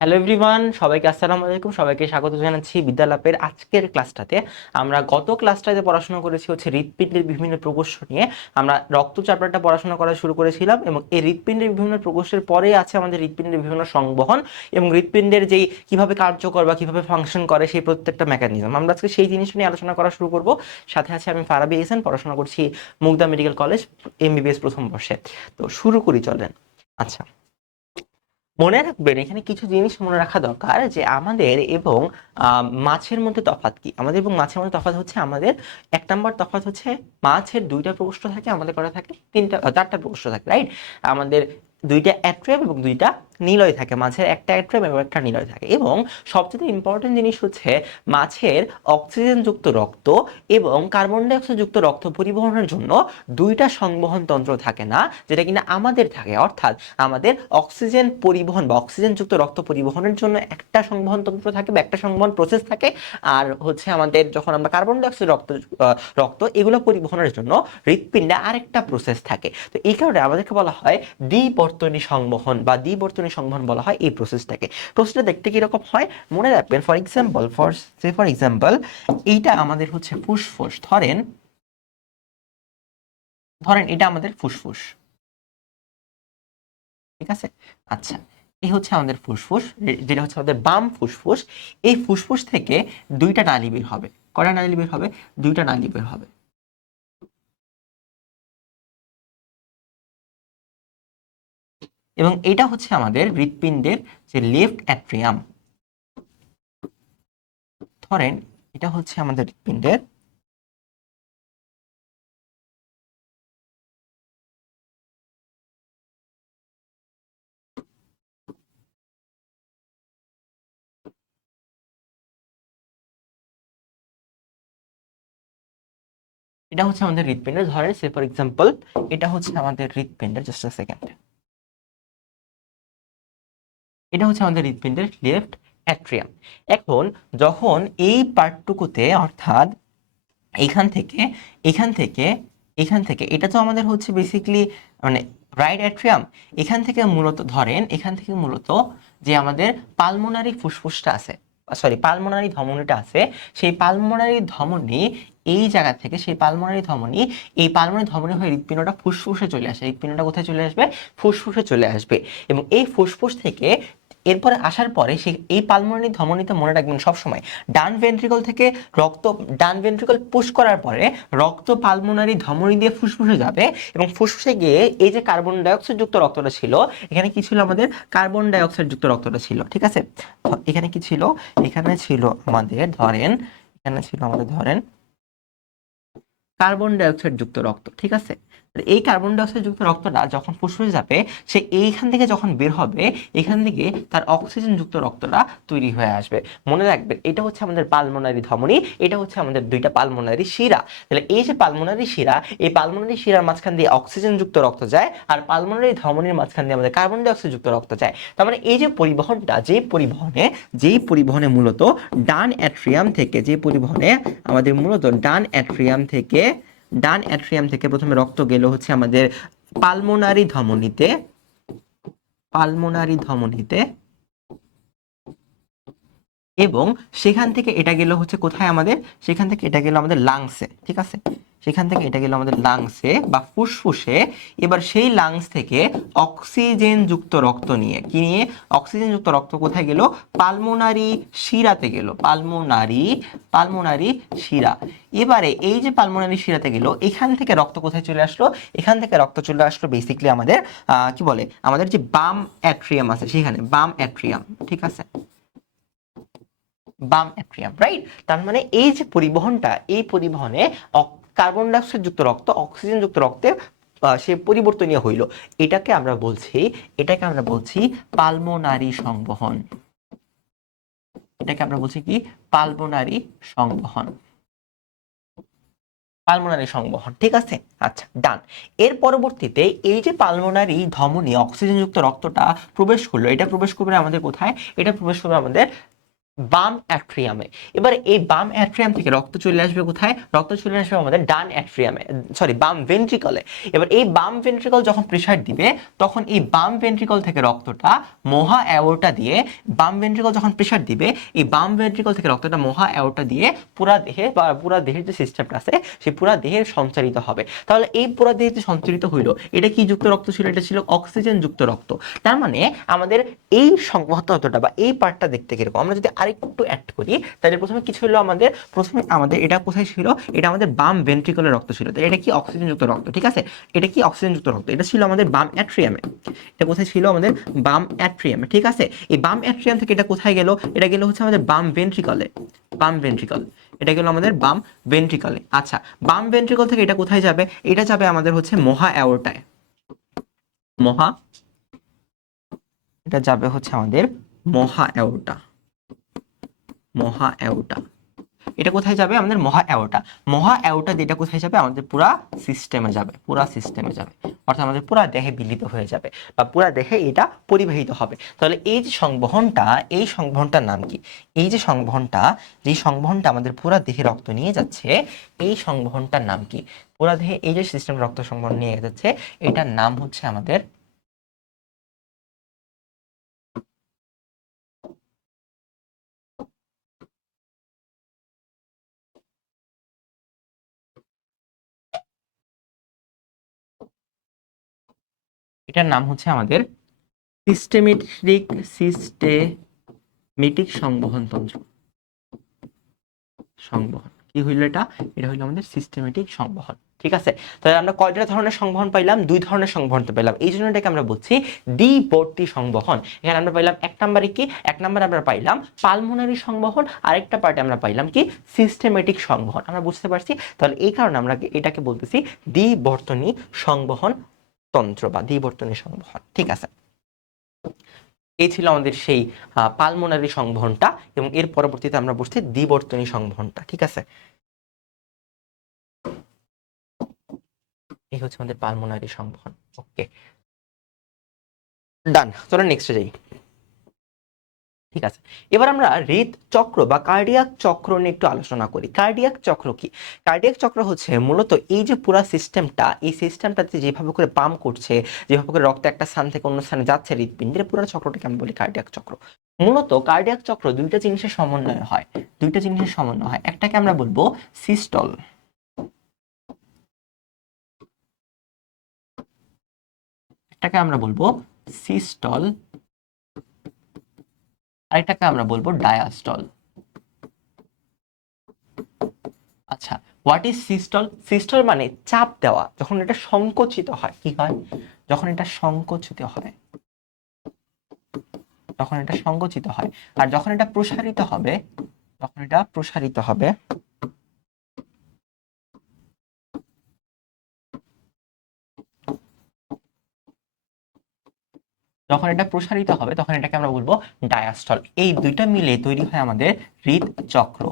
Hello everyone, সবাইকে আসসালামু আলাইকুম। সবাইকে স্বাগত জানাচ্ছি বিদ্যালাপের আজকের ক্লাসটাতে। আমরা গত ক্লাসটাতে পড়াশোনা করেছি হচ্ছে হৃৎপিণ্ডের বিভিন্ন প্রকোষ্ঠ নিয়ে। আমরা রক্ত চ্যাপ্টারটা পড়াশোনা করা শুরু করেছিলাম এবং এই হৃৎপিণ্ডের বিভিন্ন প্রকোষ্ঠের পরে আছে আমাদের হৃৎপিণ্ডের বিভিন্ন সংবহন এবং হৃৎপিণ্ডের যেই কিভাবে কার্যকর বা কিভাবে ফাংশন করে সেই প্রত্যেকটা মেকানিজম। আমরা আজকে সেই জিনিস নিয়ে আলোচনা করা শুরু করব। সাথে আছে আমি ফারাবি এহসান, পড়াশোনা করছি মুগদা মেডিকেল কলেজ, এমবিবিএস প্রথম বর্ষে। তো শুরু করি, চলেন। আচ্ছা, মনে রাখবেন এখানে কিছু জিনিস মনে রাখা দরকার যে আমাদের এবং মাছের মধ্যে তফাৎ কি। আমাদের এবং মাছের মধ্যে তফাৎ হচ্ছে, আমাদের এক নাম্বার তফাৎ হচ্ছে মাছের দুইটা প্রকোষ্ঠ থাকে, আমাদের করা থাকে চারটা প্রকোষ্ঠ থাকে, রাইট? আমাদের দুইটা অ্যাট্রিয়াম এবং দুইটা নিলয় থাকে, মাছের একটা অ্যাট্রিয়াম এবং একটা নিলয় থাকে। এবং সবচেয়ে ইম্পর্টেন্ট জিনিস হচ্ছে মাছের অক্সিজেনযুক্ত রক্ত এবং কার্বন ডাইঅক্সাইড যুক্ত রক্ত পরিবহনের জন্য দুইটা সংবহন তন্ত্র থাকে না, যেটা কিনা আমাদের থাকে। অর্থাৎ আমাদের অক্সিজেন পরিবহন বা অক্সিজেনযুক্ত রক্ত পরিবহনের জন্য একটা সংবহন তন্ত্র থাকে বা একটা সংবহন প্রসেস থাকে। আর হচ্ছে আমাদের যখন আমরা কার্বন ডাইঅক্সাইড রক্ত এগুলো পরিবহনের জন্য হৃৎপিণ্ডে আরেকটা প্রসেস থাকে। তো এই কারণে আমাদেরকে বলা হয় দ্বিবর্তনী সংবহন বা দ্বিবর্তনী সংবহন বলা হয় এই প্রসেসটাকে। প্রসেসটা দেখতে কিরকম হয় মনে রাখবেন। ফর এক্সাম্পল এইটা আমাদের হচ্ছে ফুসফুস। ধরেন ধরেন এটা আমাদের ফুসফুস, ঠিক আছে? আচ্ছা, এই হচ্ছে আমাদের ফুসফুস, যেটা হচ্ছে আমাদের বাম ফুসফুস। এই ফুসফুস থেকে দুইটা নালী বের হবে। কয়টা নালী বের হবে? দুইটা নালী বের হবে। এবং এটা হচ্ছে আমাদের হৃৎপিণ্ডের যে লেফট অ্যাট্রিয়াম। ধরেন এটা হচ্ছে আমাদের হৃৎপিণ্ডের, এটা হচ্ছে আমাদের হৃৎপিণ্ডের। ধরেন সে ফর এক্সাম্পল এটা হচ্ছে আমাদের হৃৎপিণ্ডের, জাস্ট আ সেকেন্ড, এটা হচ্ছে আমাদের হৃৎপিণ্ডের লেফট অ্যাট্রিয়াম। এখন যখন এই পার্টটুকুতে, অর্থাৎ এখান থেকে এখান থেকে এখান থেকে, এটা তো আমাদের হচ্ছে বেসিক্যালি মানে রাইট অ্যাট্রিয়াম। এখান থেকে মূলত ধরেন, এখান থেকে মূলত যে আমাদের পালমোনারি ফুসফুসটা আছে, সরি পালমোনারি ধমনীটা আছে, সেই পালমোনারি ধমনী এই জায়গা থেকে, সেই পালমোনারি ধমনী, এই পালমোনারি ধমনী হয়ে হৃৎপিণ্ডটা ফুসফুসে চলে আসে। হৃৎপিণ্ডটা কোথায় চলে আসবে? ফুসফুসে চলে আসবে। এবং এই ফুসফুস থেকে এরপরে আসার পরে সেই এই পালমোনারি ধমনীতে মনে রাখবেন সবসময় ডান ভেন্ট্রিকল থেকে রক্ত, ডান ভেন্ট্রিকল পুশ করার পরে রক্ত পালমোনারি ধমনী দিয়ে ফুসফুসে যাবে এবং ফুসফুসে গিয়ে এই যে কার্বন ডাইঅক্সাইড যুক্ত রক্তটা ছিল, এখানে কি ছিল? আমাদের কার্বন ডাইঅক্সাইড যুক্ত রক্তটা ছিল, ঠিক আছে? এখানে কি ছিল? এখানে ছিল আমাদের ধরেন, এখানে ছিল আমাদের ধরেন কার্বন ডাইঅক্সাইড যুক্ত রক্ত, ঠিক আছে? এই কার্বন ডাইঅক্সাইড যুক্ত রক্তটা যখন ফুসফুসে যাবে, সে এইখান থেকে যখন বের হবে, এখান থেকে তার অক্সিজেন যুক্ত রক্তটা তৈরি হয়ে আসবে। মনে রাখবেন এটা হচ্ছে আমাদের পালমোনারি ধমনী, এটা হচ্ছে আমাদের দুইটা পালমোনারি শিরা। তাহলে এই যে পালমোনারি শিরা, এই পালমোনারি শিরার মাঝখান দিয়ে অক্সিজেন যুক্ত রক্ত যায়, আর পালমোনারি ধমনীর মাঝখান দিয়ে আমাদের কার্বন ডাইঅক্সাইড যুক্ত রক্ত যায়। তার মানে এই যে পরিবহনটা, যেই পরিবহনে মূলত ডান অ্যাট্রিয়াম থেকে, যে পরিবহনে আমাদের মূলত ডান অ্যাট্রিয়াম থেকে প্রথমে রক্ত গেল হচ্ছে আমাদের পালমোনারি ধমনীতে, পালমোনারি ধমনীতে, এবং সেখান থেকে এটা গেল হচ্ছে কোথায়? আমাদের সেখান থেকে এটা গেল আমাদের লাংসে, ঠিক আছে? সেখান থেকে এটা গেল আমাদের লাংসে বা ফুসফুসে। এবার সেই লাংস থেকে অক্সিজেন যুক্ত রক্ত নিয়ে, কি নিয়ে? অক্সিজেন যুক্ত রক্ত কোথায় গেল? পালমোনারি শিরাতে গেল, পালমোনারি শিরা। এবারে এই যে পালমোনারি শিরাতে গেল, এখান থেকে রক্ত কোথায় চলে আসলো? এখান থেকে রক্ত চলে আসলো বেসিক্যালি আমাদের কি বলে, আমাদের যে বাম অ্যাট্রিয়াম আছে সেখানে, বাম অ্যাট্রিয়াম, ঠিক আছে? বাম অ্যাট্রিয়াম, রাইট? তার মানে এই যে পরিবহনটা, এই পরিবহনে কার্বন ডাইঅক্সাইড যুক্ত রক্ত অক্সিজেন যুক্ত রক্তে সে পরিবর্তনীয় হইল। এটাকে আমরা বলছি পালমোনারি সংবহন। এটাকে আমরা বলছি কি? পালমোনারি সংবহন, পালমোনারি সংবহন, ঠিক আছে? আচ্ছা, ডান। এর পরবর্তীতে এই যে পালমোনারি ধমনী অক্সিজেন যুক্ত রক্তটা প্রবেশ করলো, এটা প্রবেশ করবে আমাদের কোথায়? এটা প্রবেশ করবে আমাদের বাম অ্যাট্রিয়ামে। এবার এই বাম অ্যাট্রিয়াম থেকে রক্ত চলে আসবে কোথায়? রক্ত চলে আসবে আমাদের ডান অ্যাট্রিয়ামে, সরি বাম ভেন্ট্রিকলে। এবার এই বাম ভেন্ট্রিকল যখন প্রেসার দিবে তখন এই বাম ভেন্ট্রিকল থেকে রক্তটা মহা অ্যাওর্টা দিয়ে, বাম ভেন্ট্রিকল যখন প্রেসার দিবে এই বাম ভেন্ট্রিকল থেকে রক্তটা মহা অ্যাওর্টা দিয়ে পুরা দেহে বা পুরা দেহের যে সিস্টেমটা আছে সেই পুরা দেহে সঞ্চারিত হবে। তাহলে এই পুরা দেহে যে সঞ্চারিত হইলো এটা কি যুক্ত রক্ত ছিল? এটা ছিল অক্সিজেন যুক্ত রক্ত। তার মানে আমাদের এই সংবহনতন্ত্রটা বা এই পার্টটা দেখতে কিরকম, আমরা যদি আরেকটু অ্যাড করি তাহলে প্রথমে কিছু হলো আমাদের, প্রথমে আমাদের এটা কোথায় ছিল? এটা আমাদের বাম ভেন্ট্রিকলের রক্ত ছিল, তো এটা কি অক্সিজেন যুক্ত রক্ত, ঠিক আছে? এটা কি অক্সিজেন যুক্ত রক্ত, এটা ছিল আমাদের বাম অ্যাট্রিয়ামে। এটা কোথায় ছিল? আমাদের বাম অ্যাট্রিয়ামে, ঠিক আছে? এই বাম অ্যাট্রিয়াম থেকে এটা কোথায় গেল? এটা গেল হচ্ছে আমাদের বাম ভেন্ট্রিকলে, বাম ভেন্ট্রিকল। এটা গেল আমাদের বাম ভেন্ট্রিকলে। আচ্ছা, বাম ভেন্ট্রিকল থেকে এটা কোথায় যাবে? এটা যাবে আমাদের হচ্ছে মহা অ্যাওর্টায়, মহা, এটা যাবে হচ্ছে আমাদের মহা অ্যাওর্টা, মহা অ্যাওর্টা। এটা কোথায় যাবে? আমাদের মহা অ্যাওর্টা। মহা অ্যাওর্টা যেটা কোথায় যাবে? আমাদের পুরা সিস্টেমে যাবে, পুরা সিস্টেমে যাবে, অর্থাৎ আমাদের পুরা দেহে বিলিত হয়ে যাবে বা পুরা দেহে এটা পরিবাহিত হবে। তাহলে এই যে সংবহনটা, এই সংবহনটার নাম কি? এই যে সংবহনটা, যে সংবহনটা আমাদের পুরা দেহে রক্ত নিয়ে যাচ্ছে, এই সংবহনটার নাম কি? পুরা দেহে এই যে সিস্টেম রক্ত সংবহন নিয়ে যাচ্ছে এটার নাম হচ্ছে আমাদের, এটার নাম হচ্ছে আমাদের সিস্টেমেটিক, সিস্টেমেটিক সংবহন তন্ত্র, সংবহন। কি হইল এটা? এটা হইলো আমাদের সিস্টেমেটিক সংবহন, ঠিক আছে? তাহলে আমরা কয়টা ধরনের সংবহন পাইলাম? দুই ধরনের সংবহন পেলাম, এই জন্য এটাকে আমরা বলছি দ্বিবর্তী সংবহন। এখানে আমরা পাইলাম এক নম্বরে কি? এক নম্বরে আমরা পাইলাম পালমোনারি সংবহন, আরেকটা পার্টে আমরা পাইলাম কি? সিস্টেমেটিক সংবহন। আমরা বুঝতে পারছি? তাহলে এই কারণে আমরা এটাকে বলতেছি দ্বিবর্তনী সংবহন তন্ত্র বা দ্বিবর্তনী সংবহন, ঠিক আছে? এই ছিল আমাদের সেই পালমোনারি সংবহনটা, এবং এর পরবর্তীতে আমরা বুঝছি দ্বিবর্তনী সংবহনটা, ঠিক আছে? এই হচ্ছে আমাদের পালমোনারি সংবহন। ওকে, ডান। চলো নেক্সটে যাই, ঠিক আছে? এবার আমরা হৃদচক্র বা কার্ডিয়াক চক্র নিয়ে একটু আলোচনা করি। কার্ডিয়াক চক্র কি? কার্ডিয়াক চক্র হচ্ছে মূলত এই যে পুরা সিস্টেমটা, এই সিস্টেমটাতে যেভাবে করে পাম্প করছে, যেভাবে করে রক্ত একটা স্থান থেকে অন্য স্থানে যাচ্ছে হৃদপিণ্ডের, পুরো চক্রটাকে আমরা বলি কার্ডিয়াক চক্র। মূলত কার্ডিয়াক চক্র দুইটা জিনিসের সমন্বয় হয়, দুইটা জিনিসের সমন্বয় হয়। একটাকে আমরা বলবো সিস্টল, একটাকে আমরা বলবো সিস্টল, আরেকটাকে আমরা বলবো ডায়াস্টল। আচ্ছা, হোয়াট ইজ সিস্টল? সিস্টল মানে চাপ দেওয়া, যখন এটা সংকুচিত হয়। কি হয়? যখন এটা সংকুচিত হয়, যখন এটা সংকুচিত হয়। আর যখন এটা প্রসারিত হবে, যখন এটা প্রসারিত হবে, যখন এটা প্রসারিত হবে তখন এটাকে আমরা বলবো ডায়াস্টল। এই দুইটা মিলে তৈরি হয় আমাদের হৃদচক্র।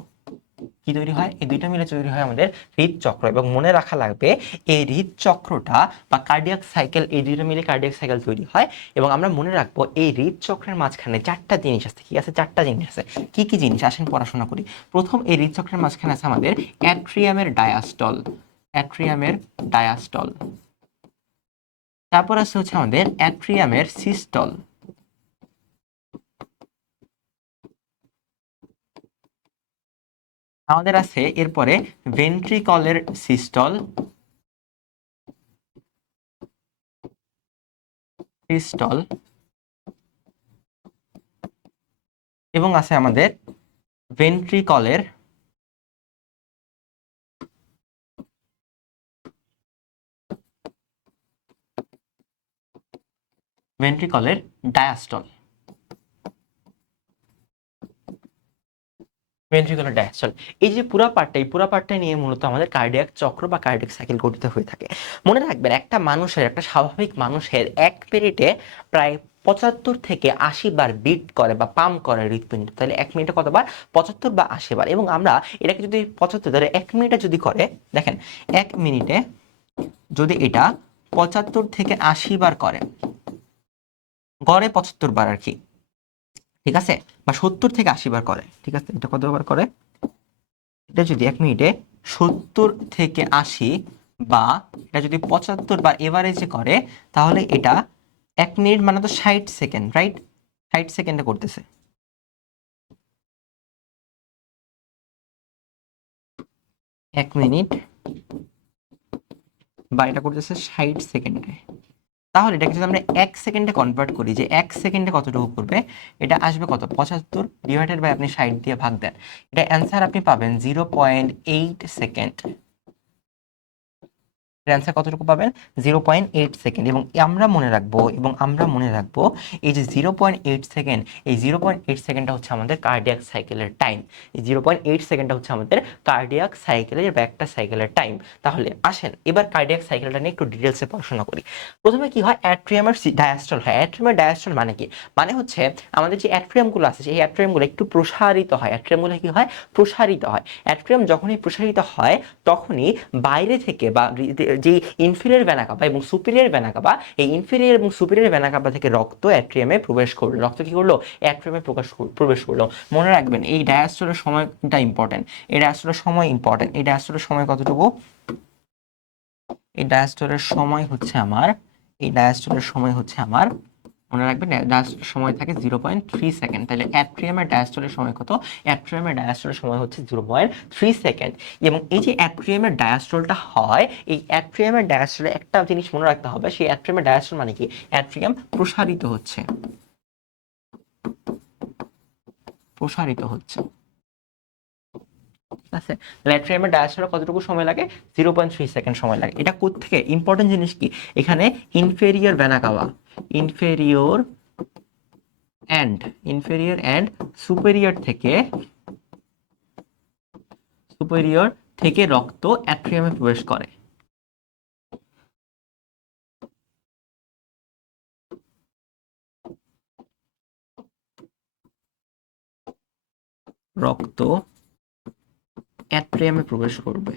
কি তৈরি হয়? এই দুইটা মিলে তৈরি হয় আমাদের হৃদচক্র। এবং মনে রাখা লাগবে এই হৃদচক্রটা বা কার্ডিয়াক সাইকেল, এই দুইটা মিলে কার্ডিয়াক সাইকেল তৈরি হয়। এবং আমরা মনে রাখবো এই হৃদচক্রের মাঝখানে চারটা জিনিস আছে। কি আছে? চারটা জিনিস আছে। কি কি জিনিস? আসেন পড়াশোনা করি। প্রথম, এই হৃদচক্রের মাঝখানে আছে আমাদের অ্যাট্রিয়ামের ডায়াস্টল, অ্যাট্রিয়ামের ডায়াস্টল। তারপর আছে হচ্ছে আমাদের অ্যাট্রিয়ামের সিস্টল। আমাদের আছে এরপরে ভেন্ট্রিকলের সিস্টল, সিস্টল, এবং আছে আমাদের ভেন্ট্রিকলের, ভেন্ট্রিকলের ডায়াস্টল, ভেন্ট্রিকুলার ডায়াস্টল। এই যে পুরা পার্টটা, এই পুরা পার্টটা নিয়ে মূলত আমাদের কার্ডিয়াক চক্র বা কার্ডিয়াক সাইকেল গঠিত হয়ে থাকে। মনে রাখবেন, একটা মানুষের, একটা স্বাভাবিক মানুষের এক মিনিটে প্রায় 75 থেকে 80 বার বিট করে বা পাম্প করে হৃৎপিণ্ড। তাহলে এক মিনিটে কতবার? 75 বা 80 বার। এবং আমরা এটাকে যদি 75 ধরে এক মিনিটে যদি করে, দেখেন এক মিনিটে যদি এটা 75 থেকে 80 বার করে, গড়ে 75 বার আর কি, ঠিক আছে? বা 70 থেকে 80 বার করে, ঠিক আছে, এটা কতবার করে, এটা যদি 1 মিনিটে 70 থেকে 80 বা এটা যদি 75 বার এভারেজে করে, তাহলে এটা 1 মিনিট মানে তো 60 সেকেন্ড, রাইট? 60 সেকেন্ডে করতেছে। 1 মিনিট বা এটা করতেছে 60 সেকেন্ডে। তাহলে এটাকে যদি আমরা 1 সেকেন্ডে কনভার্ট করি, যে 1 সেকেন্ডে কতটুকু করবে, এটা আসবে কত, 75 ডিভাইডেড বাই আপনি 60 দিয়ে ভাগ দেন, এটা অ্যান্সার আপনি পাবেন 0.8 সেকেন্ড। অ্যান্সার কতটুকু পাবেন, 0.8 সেকেন্ড। এবং আমরা মনে রাখবো এই যে 0.8 সেকেন্ড, এই 0.8 সেকেন্ডটা হচ্ছে আমাদের কার্ডিয়াক সাইকেলের টাইম। এই 0.8 সেকেন্ডটা হচ্ছে আমাদের কার্ডিয়াক সাইকেলের বা একটা সাইকেলের টাইম। তাহলে আসেন এবার কার্ডিয়াক সাইকেলটা নিয়ে একটু ডিটেলসে পড়াশোনা করি। প্রথমে কি হয়, অ্যাট্রিয়াম আর ডায়াস্টল হয়। অ্যাট্রিয়াম আর ডায়াস্টল মানে কি, মানে হচ্ছে আমাদের যে অ্যাট্রিয়ামগুলো আছে সেই অ্যাট্রিয়ামগুলো একটু প্রসারিত হয়। অ্যাট্রিয়ামগুলো কি হয়, প্রসারিত হয়। অ্যাট্রিয়াম যখনই প্রসারিত হয় তখনই বাইরে থেকে বা যে ইনফিরিয়র ভেনা কাভা এবং সুপিরিয়র ভেনা কাভা, এই ইনফিরিয়র এবং সুপিরিয়র ভেনা কাভা থেকে রক্ত অ্যাট্রিয়ামে প্রবেশ করলো। রক্ত কি করলো, অ্যাট্রিয়ামে প্রবেশ করলো। মনে রাখবেন এই ডায়াস্টলের সময়টা ইম্পর্টেন্ট, এই ডায়াস্টলের সময় ইম্পর্টেন্ট। এই ডায়াস্টলের সময় কতটুকু, এই ডায়াস্টলের সময় হচ্ছে আমার, এই ডায়াস্টলের সময় হচ্ছে আমার, মনে রাখবেন ডায়াস্টলের সময় থাকে 0.3 সেকেন্ড। তাহলে অ্যাট্রিয়ামের ডায়াস্টলের সময় কত, অ্যাট্রিয়ামের ডায়াস্টলের সময় হচ্ছে 0.3 সেকেন্ড। এবং এই যে অ্যাট্রিয়ামের ডায়াস্টলটা হয়, এই অ্যাট্রিয়ামের ডায়াস্টলে একটা জিনিস মনে রাখতে হবে, সেই অ্যাট্রিয়ামের ডায়াস্টল মানে কি, অ্যাট্রিয়াম প্রসারিত হচ্ছে, প্রসারিত হচ্ছে, ঠিক আছে। অ্যাট্রিয়ামের ডায়াস্টলে কতটুকু সময় লাগে, 0.3 সেকেন্ড সময় লাগে। এটা কোত্থেকে, ইম্পর্টেন্ট জিনিস কি, এখানে inferior vena CAVA, inferior inferior and superior থেকে, সুপেরিয়র থেকে রক্ত অ্যাট্রিয়ামে প্রবেশ করে। রক্ত অ্যাট্রিয়ামে প্রবেশ করবে।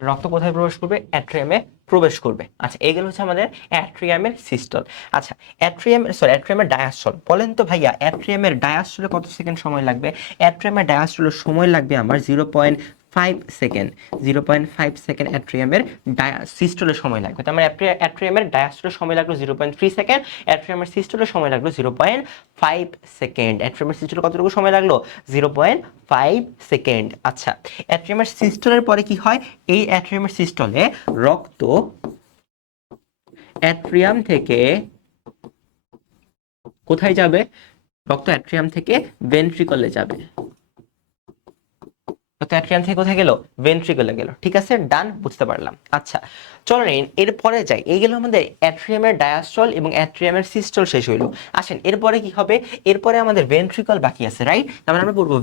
রক্ত কোথায় প্রবেশ করবে, অ্যাট্রিয়ামে প্রবেশ করবে। আচ্ছা এইগুলো হচ্ছে আমাদের অ্যাট্রিয়ামের সিস্টল। আচ্ছা অ্যাট্রিয়ামের ডায়াস্টল বলেন তো ভাইয়া, অ্যাট্রিয়ামের ডায়াস্টলে কত সেকেন্ড সময় লাগবে? অ্যাট্রিয়ামের ডায়াস্টলের সময় লাগবে আমার 0.5 সেকেন্ড। 0.5 সেকেন্ড অ্যাট্রিয়ামের সিস্টলের সময় লাগবে। তার মানে অ্যাট্রিয়ামের ডায়াস্টলের সময় লাগলো 0.3 সেকেন্ড, অ্যাট্রিয়ামের সিস্টলের সময় লাগলো 0.5 সেকেন্ড। অ্যাট্রিয়ামের সিস্টলে কতটুকু সময় লাগলো, 0.5 সেকেন্ড। আচ্ছা অ্যাট্রিয়ামের সিস্টলের পরে কি হয়, এই অ্যাট্রিয়ামের সিস্টলে রক্ত অ্যাট্রিয়াম থেকে কোথায় যাবে, রক্ত অ্যাট্রিয়াম থেকে ভেন্ট্রিকলে যাবে। রক্ত অ্যাট্রিয়াম থেকে কোথায় গেল, ভেন্ট্রিকলে গেল। ঠিক আছে, ডান, বুঝতে পারলাম। আচ্ছা চলো এরপরে যাই। এই গেল আমাদের অ্যাট্রিয়ামের ডায়াস্টল এবং অ্যাট্রিয়ামের সিস্টল শেষ হইলো। আসেন এরপরে কি হবে, এরপরে আমাদের ভেন্ট্রিকল বাকি আছে, রাইট? তার মানে আমরা বলবো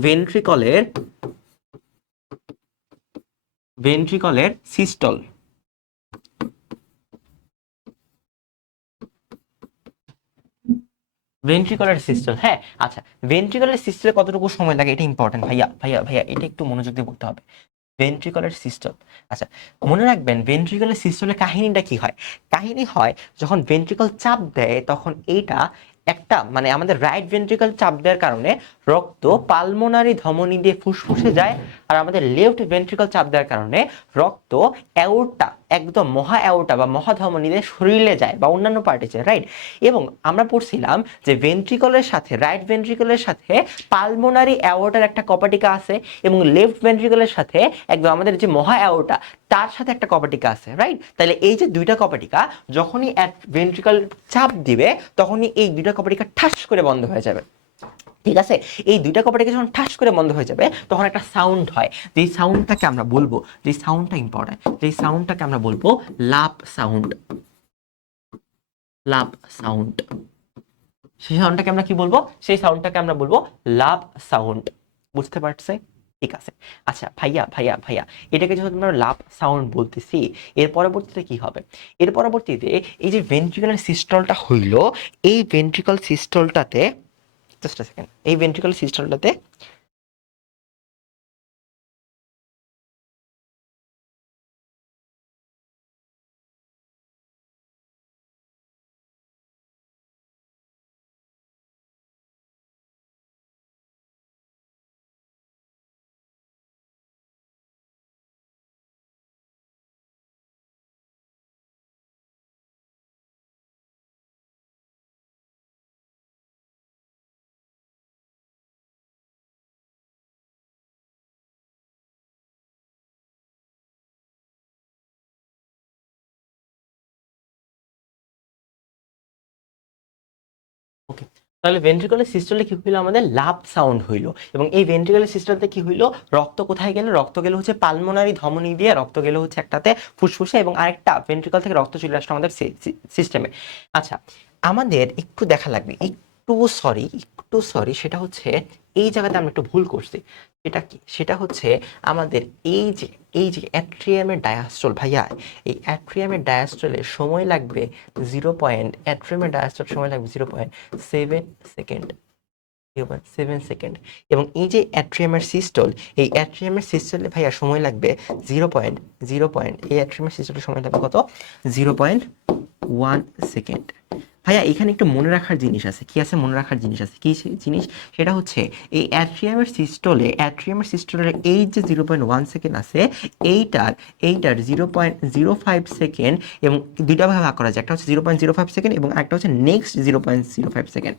ভেন্ট্রিকলের সিস্টল। ভেন্ট্রিকুলার সিস্টেম, হ্যাঁ। আচ্ছা ভেন্ট্রিকুলার সিস্টেমে কতটুকু সময় লাগে, এটা ইম্পর্টেন্ট ভাইয়া, ভাইয়া এটা একটু মনোযোগ দিয়ে পড়তে হবে। ভেন্ট্রিকুলার সিস্টেম, আচ্ছা মনে রাখবেন ভেন্ট্রিকুলার সিস্টেমের কাহিনীটা কি হয়, কাহিনী হয় যখন ভেন্ট্রিকল চাপ দেয় তখন এইটা একটা মানে আমাদের রাইট ভেন্ট্রিকল চাপ দেওয়ার কারণে রক্ত পালমোনারি ধমনী দিয়ে ফুসফুসে যায়, আর আমাদের লেফট ভেন্ট্রিকল চাপ দেওয়ার কারণে রক্ত অ্যাওর্টা, একদম মহা অ্যাওর্টা বা মহাধমনী দিয়ে শরীরে যায় বা অন্যান্য পার্টে যায়, রাইট? এবং আমরা পড়ছিলাম যে ভেন্ট্রিকলের সাথে, রাইট ভেন্ট্রিকলের সাথে পালমোনারি অ্যাওর্টার একটা কপাটিকা আছে, এবং লেফট ভেন্ট্রিকলের সাথে একদম আমাদের যে মহা অ্যাওর্টা তার সাথে একটা কপাটিকা আছে, রাইট? তাহলে এই যে দুইটা কপাটিকা যখনই ভেন্ট্রিকল চাপ দিবে তখনই এই দুইটা কপাটিকা ঠাস করে বন্ধ হয়ে যাবে। ঠিক আছে, এই দুইটা কপাটিকা যখন ঠাস করে বন্ধ হয়ে যাবে তখন একটা সাউন্ড হয়, যেই সাউন্ডটাকে আমরা বলবো, যেই সাউন্ডটা ইম্পর্টেন্ট, যেই সাউন্ডটাকে আমরা বলবো লাপ সাউন্ড। লাপ সাউন্ড, সেই সাউন্ডটাকে আমরা কি বলবো, সেই সাউন্ডটাকে আমরা বলবো লাভ সাউন্ড। বুঝতে পারছে? ঠিক আছে। আচ্ছা ভাইয়া এটাকে যখন আমরা লাভ সাউন্ড বলতেছি, এর পরবর্তীতে কি হবে, এর পরবর্তীতে এই যে ভেন্ট্রিকুলার সিস্টলটা হইল, এই ভেন্ট্রিকল সিস্টলটাতে, জাস্ট আ সেকেন্ড, এই ভেন্ট্রিকল সিস্টলটাতে তাহলে ভেন্ট্রিকুলার সিস্টলে কি হইলো, আমাদের লাভ সাউন্ড হইলো। এবং এই ভেন্ট্রিকুলার সিস্টলতে কি হইলো, রক্ত কোথায় গেল, রক্ত গেল হচ্ছে পালমোনারি ধমনী দিয়ে, রক্ত গেল হচ্ছে একটাতে ফুসফুসে, এবং আরেকটা ভেন্ট্রিকল থেকে রক্ত চলে আসলো আমাদের সিস্টেমে। আচ্ছা, আমাদের একটু দেখা লাগবে, একটু সরি, সেটা হচ্ছে এই জায়গাতে আমরা একটু ভুল করছি। সেটা কি, সেটা হচ্ছে আমাদের এই যে অ্যাট্রিয়ামের ডায়াস্টল ভাইয়া, এই অ্যাট্রিয়ামের ডায়াস্টলের সময় লাগবে অ্যাট্রিয়ামের ডায়াস্টল সময় লাগবে 0.7 সেকেন্ড, 0.7 সেকেন্ড। এবং এই যে অ্যাট্রিয়ামের সিস্টল, এই অ্যাট্রিয়ামের সিস্টলে ভাইয়া সময় লাগবে এই অ্যাট্রিয়ামের সিস্টলের সময় লাগবে কত, 0.1 সেকেন্ড। ভাইয়া এখানে একটু মনে রাখার জিনিস আছে, কি আছে মনে রাখার জিনিস আছে, কি জিনিস, সেটা হচ্ছে এই অ্যাট্রিয়ামের সিস্টোলের এই যে 0.1 সেকেন্ড আছে, এইটার 0.05 সেকেন্ড, এবং দুইটা ভাগে ভাগ করা যায়, একটা হচ্ছে 0.05 সেকেন্ড এবং একটা হচ্ছে নেক্সট 0.05 সেকেন্ড।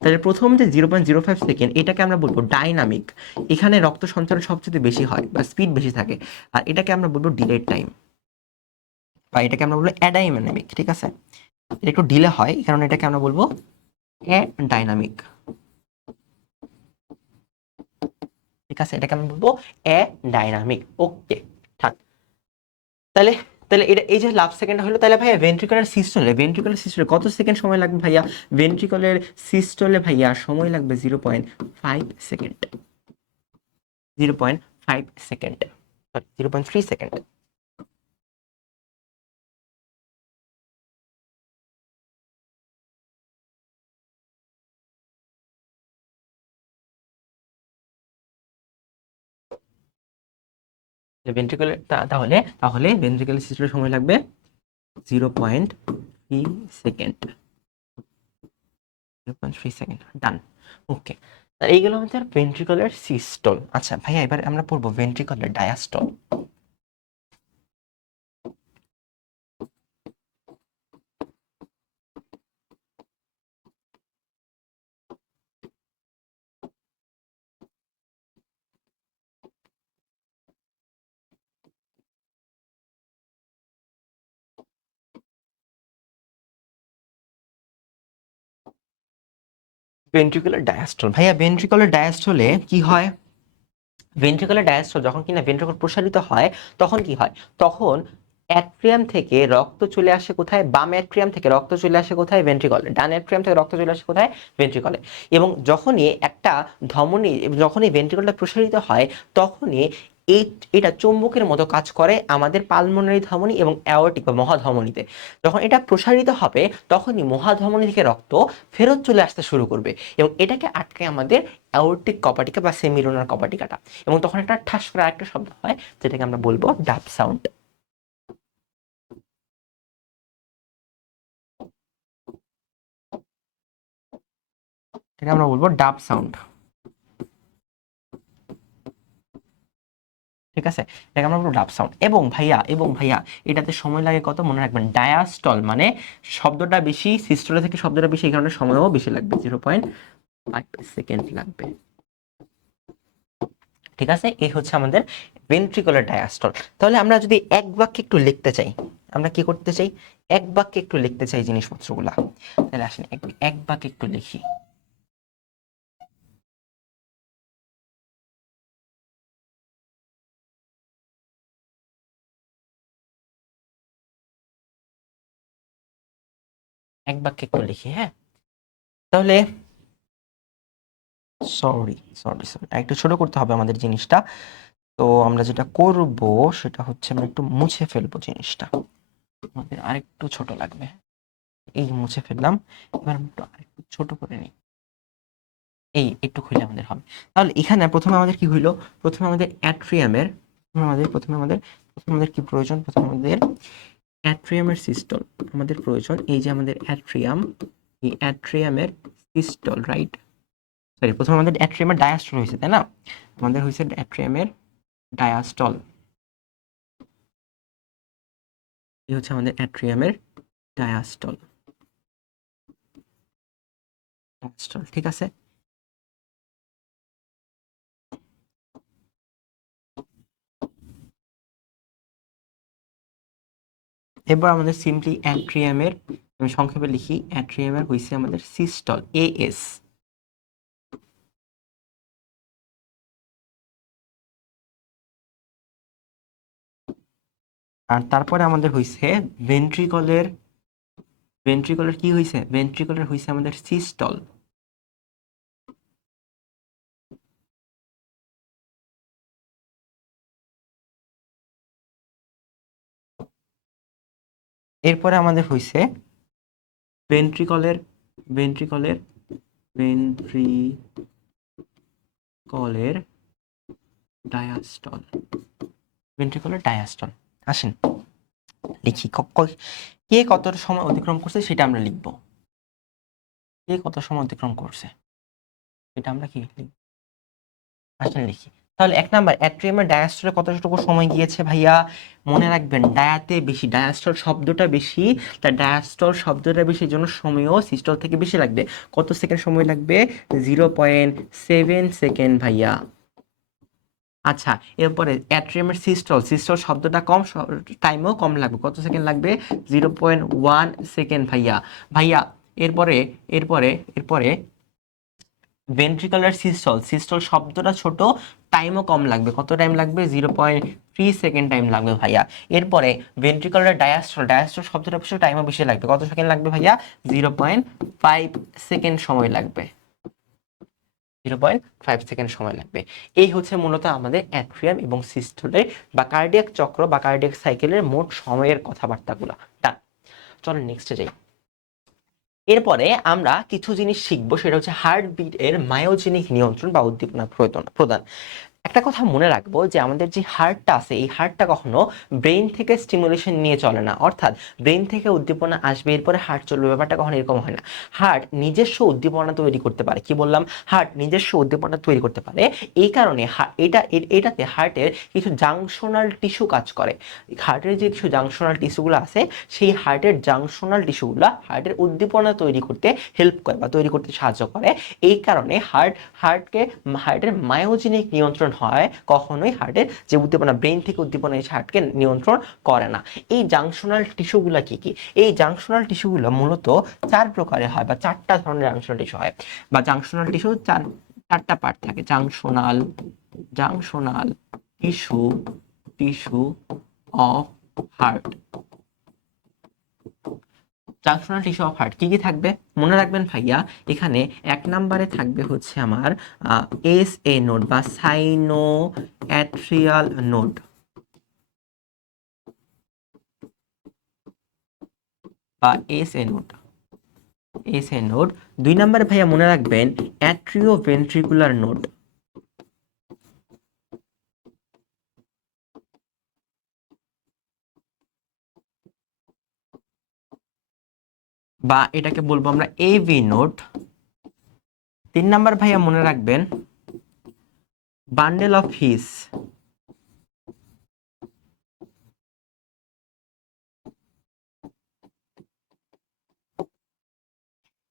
তাহলে প্রথম যে 0.05 সেকেন্ড, এটাকে আমরা বলবো ডাইনামিক, এখানে রক্ত সঞ্চালন সবচেয়ে বেশি হয় বা স্পিড বেশি থাকে, আর এটাকে আমরা বলবো ডিলেড টাইম, বা এটাকে আমরা বলবো অ্যাডাইনামিক। ঠিক আছে, এটা একটু ডিলে হয়, এই কারণে এটাকে আমরা বলবো ডাইনামিক। ঠিক আছে, এটাকে আমরা বলবো ডাইনামিক। ওকে, থাক। তাহলে তাহলে এটা এই যে লাভ সেকেন্ড হলো, তাহলে ভাইয়া ভেন্ট্রিকুলার সিস্টলে কত সেকেন্ড সময় লাগবে ভাইয়া, ভেন্ট্রিকুলার সিস্টলে ভাইয়া সময় লাগবে 0.5 second, 0.5 second, sorry 0.3 second. Ventricular তাহলে তাহলে ভেন্ট্রিকুলার সিস্টলে সময় লাগবে 0.3 সেকেন্ড, 0.3 সেকেন্ড, ডান। ওকে, এইগুলো আমাদের ভেন্ট্রিকুলার সিস্টল। আচ্ছা ভাইয়া, এবার আমরা পড়বো ভেন্ট্রিকুলার ডায়াস্টল। ভেন্ট্রিকুলার ডায়াস্টল ভাইয়া, ভেন্ট্রিকুলার ডায়াস্টলে কি হয়, ভেন্ট্রিকুলার ডায়াস্টল যখন কিনা ভেন্ট্রিকল প্রসারিত হয়, তখন কি হয়, তখন অ্যাট্রিয়াম থেকে রক্ত চলে আসে কোথায়, বাম অ্যাট্রিয়াম থেকে রক্ত চলে আসে কোথায়, ভেন্ট্রিকলে, ডান অ্যাট্রিয়াম থেকে রক্ত চলে আসে কোথায়, ভেন্ট্রিকলে। এবং যখনই একটা ধমনী, যখনই ভেন্ট্রিকলটা প্রসারিত হয়, তখনই এই এটা চুম্বকের মতো কাজ করে আমাদের পালমোনারি ধমনী এবং অ্যাওর্টিক বা মহাধমনীতে। যখন এটা প্রসারিত হবে, তখনই মহাধমনী থেকে রক্ত ফেরত চলে আসতে শুরু করবে, এবং এটাকে আটকে আমাদের অ্যাওর্টিক কপাটিকা বা সেমিলোনার কপাটিকাটা। এবং তখন একটা ঠাস করে একটা শব্দ হয়, যেটাকে আমরা বলবো ডাব সাউন্ড। এটাকে আমরা বলবো ডাব সাউন্ড। ঠিক আছে, এটাকে আমরা বলবো ডাব সাউন্ড। এবং ভাইয়া এটাতে সময় লাগে কত, মনে রাখবেন, ডায়াস্টল মানে শব্দটা বেশি, সিস্টলে থেকে শব্দটা বেশি, এই কারণে সময়ও বেশি লাগবে, 0.5 সেকেন্ড লাগবে। ঠিক আছে, এই হচ্ছে আমাদের ভেন্ট্রিকুলার ডায়াস্টল। তাহলে আমরা যদি এক বাক্যে একটু লিখতে চাই, আমরা কি করতে চাই, এক বাক্যে একটু লিখতে চাই জিনিসপত্রগুলা, তাহলে আসেন এক বাক্যে একটু লিখি। এক বাক্যে একটু লিখি, হ্যাঁ। তাহলে সরি সরি সরি, একটু ছোট করতে হবে আমাদের জিনিসটা। তো আমরা যেটা করব সেটা হচ্ছে আমরা একটু মুছে ফেলবো জিনিসটা, আমাদের আরেকটু ছোট লাগবে। এই মুছে ফেললাম, এবার আমরা একটু আরেকটু ছোট করে নিই, এই একটু খুলে আমাদের হবে। তাহলে এখানে প্রথমে আমাদের কি হইলো, প্রথমে আমাদের অ্যাট্রিয়ামের, প্রথমে আমাদের কি প্রয়োজন, প্রথমে আমাদের অ্যাট্রিয়ামের সিস্টল আমাদের প্রয়োজন। এই যে আমাদের অ্যাট্রিয়াম, এই অ্যাট্রিয়ামের সিস্টল, রাইট, সরি, প্রথমে আমাদের অ্যাট্রিয়ামের ডায়াস্টল হয়েছে, তাই না, আমাদের হয়েছে অ্যাট্রিয়ামের ডায়াস্টল। এই হচ্ছে আমাদের অ্যাট্রিয়ামের ডায়াস্টল, ডায়াস্টল। ঠিক আছে, এবার আমাদের সিম্পলি অ্যাট্রিয়ামের আমি সংক্ষেপে লিখি, অ্যাট্রিয়ামের হইছে আমাদের সিস্টল, এএস। আর তারপরে আমাদের হইছে ভেন্ট্রিকলের, ভেন্ট্রিকলের কি হইছে, ভেন্ট্রিকলের হইছে আমাদের সিস্টল। এরপরে আমাদের হইছে ভেন্ট্রিকলের, ভেন্ট্রিকলের ভেন্ট্রিকলের ডায়াস্টল, ভেন্ট্রিকলের ডায়াস্টল। আসেন লিখি, কে কত সময় অতিক্রম করছে সেটা আমরা লিখব। কে কত সময় অতিক্রম করছে এটা আমরা কি লিখব, আসেন লিখি। তাহলে 1 নাম্বার, অ্যাট্রিয়ামের ডায়াস্টলে কতটুকু সময় গিয়েছে ভাইয়া? মনে রাখবেন ডায়াতে বেশি, ডায়াস্টল শব্দটা বেশি, তার ডায়াস্টল শব্দটা বেশি, জন্য সময়ও সিস্টল থেকে বেশি লাগবে। কত সেকেন্ড সময় লাগবে? 0.7 সেকেন্ড ভাইয়া। আচ্ছা, এরপরে অ্যাট্রিয়ামের সিস্টল, সিস্টল শব্দটা কম, টাইমও কম লাগবে। কত সেকেন্ড লাগবে? 0.1 সেকেন্ড ভাইয়া। ভাইয়া এরপরে এরপরে এরপরে ভেন্ট্রিকুলার সিস্টল, সিস্টল শব্দটা ছোট, টাইমও কম লাগবে। কত টাইম লাগবে? 0.3 সেকেন্ড টাইম লাগবে ভাইয়া। এরপরে ভেন্ট্রিকুলার ডায়াস্টল, ডায়াস্টল শব্দটা বেশি, টাইমও বেশি লাগবে। কত সেকেন্ড লাগবে ভাইয়া? 0.5 সেকেন্ড সময় লাগবে। 0.5 সেকেন্ড সময় লাগবে। এই হচ্ছে মূলত আমাদের অ্যাট্রিয়াম এবং সিস্টলের বা কার্ডিয়াক চক্র বা কার্ডিয়াক সাইকেলের মোট সময়ের কথাবার্তাগুলো। ডান, চলো নেক্সটে যাই। এরপরে আমরা কিছু জিনিস শিখবো, সেটা হচ্ছে হার্টবিট এর মায়োজেনিক নিয়ন্ত্রণ বা উদ্দীপনা প্রদান। একটা কথা মনে রাখবো যে আমাদের যে হার্টটা আছে, এই হার্টটা কখনো ব্রেইন থেকে স্টিমুলেশন নিয়ে চলে না, অর্থাৎ ব্রেইন থেকে উদ্দীপনা আসবে এরপরে হার্ট চলবে, ব্যাপারটা কখনো এরকম হয় না। হার্ট নিজস্ব উদ্দীপনা তৈরি করতে পারে। কি বললাম? হার্ট নিজস্ব উদ্দীপনা তৈরি করতে পারে। এই কারণে এটাতে হার্টের কিছু জাংশনাল টিস্যু কাজ করে। হার্টের যে কিছু জাংশনাল টিস্যুগুলো আছে, সেই হার্টের জাংশনাল টিস্যুগুলো হার্টের উদ্দীপনা তৈরি করতে হেল্প করে বা তৈরি করতে সাহায্য করে। এই কারণে হার্টের মায়োজেনিক নিয়ন্ত্রণ হয়, কখনোই হার্টের যে উদ্দীপনা, ব্রেইন থেকে উদ্দীপনা এসে হার্টকে নিয়ন্ত্রণ করে না। এই জাংশনাল টিস্যুগুলো কি কি? এই জাংশনাল টিস্যুগুলো মূলত 4 প্রকারের হয় বা 4টা ধরনের জাংশনাল টিস্যু হয়, বা জাংশনাল টিস্যু 4টা পার্ট থাকে। Junctional junctional tissue, tissue of heart. Junctional tissue of heart কি কি থাকবে মনে রাখবেন ভাইয়া। এখানে 1 নম্বরে থাকবে হচ্ছে আমার এস এ নোড বা সাইনো অ্যাট্রিয়াল নোড, বা S A node, S A node. 2 নম্বরে ভাইয়া মনে রাখবেন অ্যাট্রিও ভেন্ট্রিকুলার নোড, বা এটাকে বলবো আমরা এভি নোড। 3 নাম্বার ভাইয়া মনে রাখবেন বান্ডেল অফ হিস,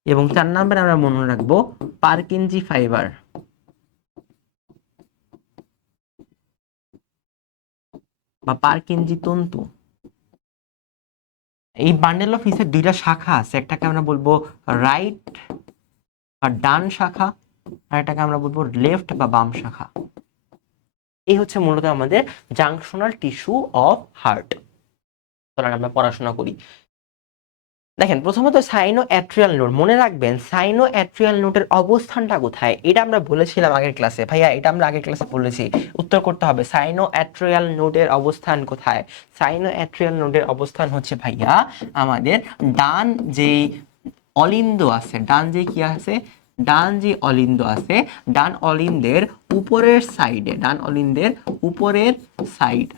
এবং 4 নাম্বারে আমরা মনে রাখবো পারকিনজি ফাইবার বা পারকিনজি তন্তু। এই বান্ডেল অফ হিসের 2টা শাখা আছে, একটাকে আমরা বলবো রাইট বা ডান শাখা, আর এটাকে আমরা বলবো লেফট বা বাম শাখা। এই হচ্ছে মূলত আমাদের জাংশনাল টিস্যু অফ হার্ট। চলেন আমরা পড়াশোনা করি। দেখেন, প্রথমত সাইনো অ্যাট্রিয়াল নোড মনে রাখবেন। সাইনো অ্যাট্রিয়াল নোডের অবস্থানটা কোথায় এটা আমরা বলেছিলাম আগের ক্লাসে ভাইয়া, এটা আমরা আগের ক্লাসে বলেছি। উত্তর করতে হবে সাইনো অ্যাট্রিয়াল নোডের অবস্থান কোথায়। সাইনো অ্যাট্রিয়াল নোডের অবস্থান হচ্ছে ভাইয়া আমাদের ডান যেই অলিন্দ আছে, ডান যে কি আছে, ডান যে অলিন্দ আছে, ডান অলিন্দের উপরের সাইডে, ডান অলিন্দের উপরের সাইড,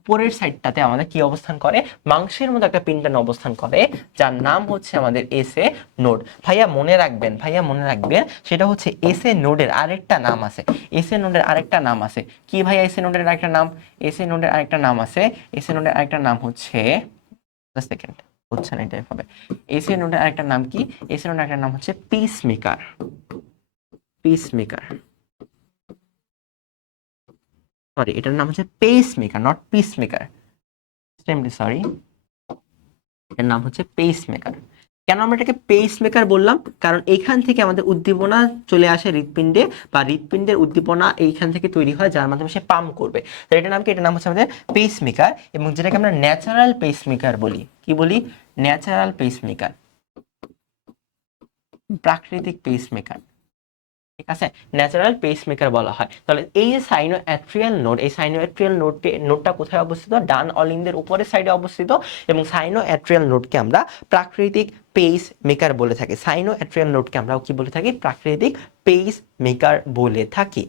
উপরের সাইডটাতে আমাদের কি অবস্থান করে? মাংসের মতো একটা পিন্ডন অবস্থান করে, যার নাম হচ্ছে আমাদের এসএ নোড। ভাইয়া মনে রাখবেন, ভাইয়া মনে রাখবেন, সেটা হচ্ছে এসএ নোডের আরেকটা নাম আছে। এসএ নোডের আরেকটা নাম আছে কি ভাইয়া? এসএ নোডের আরেকটা নাম, এসএ নোডের আরেকটা নাম আছে, এসএ নোডের আরেকটা নাম হচ্ছে, সেকেন্ড হচ্ছে না, এটাই হবে। এসএ নোডের আরেকটা নাম কি? এসএ নোডের আরেকটা নাম হচ্ছে piece maker, piece maker, sorry এটার নাম হচ্ছে pace maker, not piece maker, extremely sorry. এর নাম হচ্ছে পেস মেকার। কেন আমরা এটাকে পেস মেকার বললাম? কারণ এইখান থেকে আমাদের উদ্দীপনা চলে আসে হৃৎপিণ্ডে, বা হৃৎপিণ্ডের উদ্দীপনা এইখান থেকে তৈরি হয়, যার মাধ্যমে সে পাম্প করবে। তো এটার নাম কি? এটার নাম হচ্ছে আমাদের পেস মেকার, এবং যেটাকে আমরা ন্যাচারাল পেস মেকার বলি। কি বলি? ন্যাচারাল পেস মেকার, প্রাকৃতিক পেস মেকার। ঠিক আছে, ন্যাচারাল পেস মেকার বলা হয়। তাহলে এই যে সাইনোঅ্যাট্রিয়াল নোড, এই সাইনোঅ্যাট্রিয়াল নোডটা কোথায় অবস্থিত? ডান অলিন্দের উপরের সাইডে অবস্থিত, এবং সাইনোঅ্যাট্রিয়াল নোডকে আমরা প্রাকৃতিক পেস মেকার বলে থাকি। সাইনোঅ্যাট্রিয়াল নোডকে আমরা কি বলে থাকি? প্রাকৃতিক পেস মেকার বলে থাকি।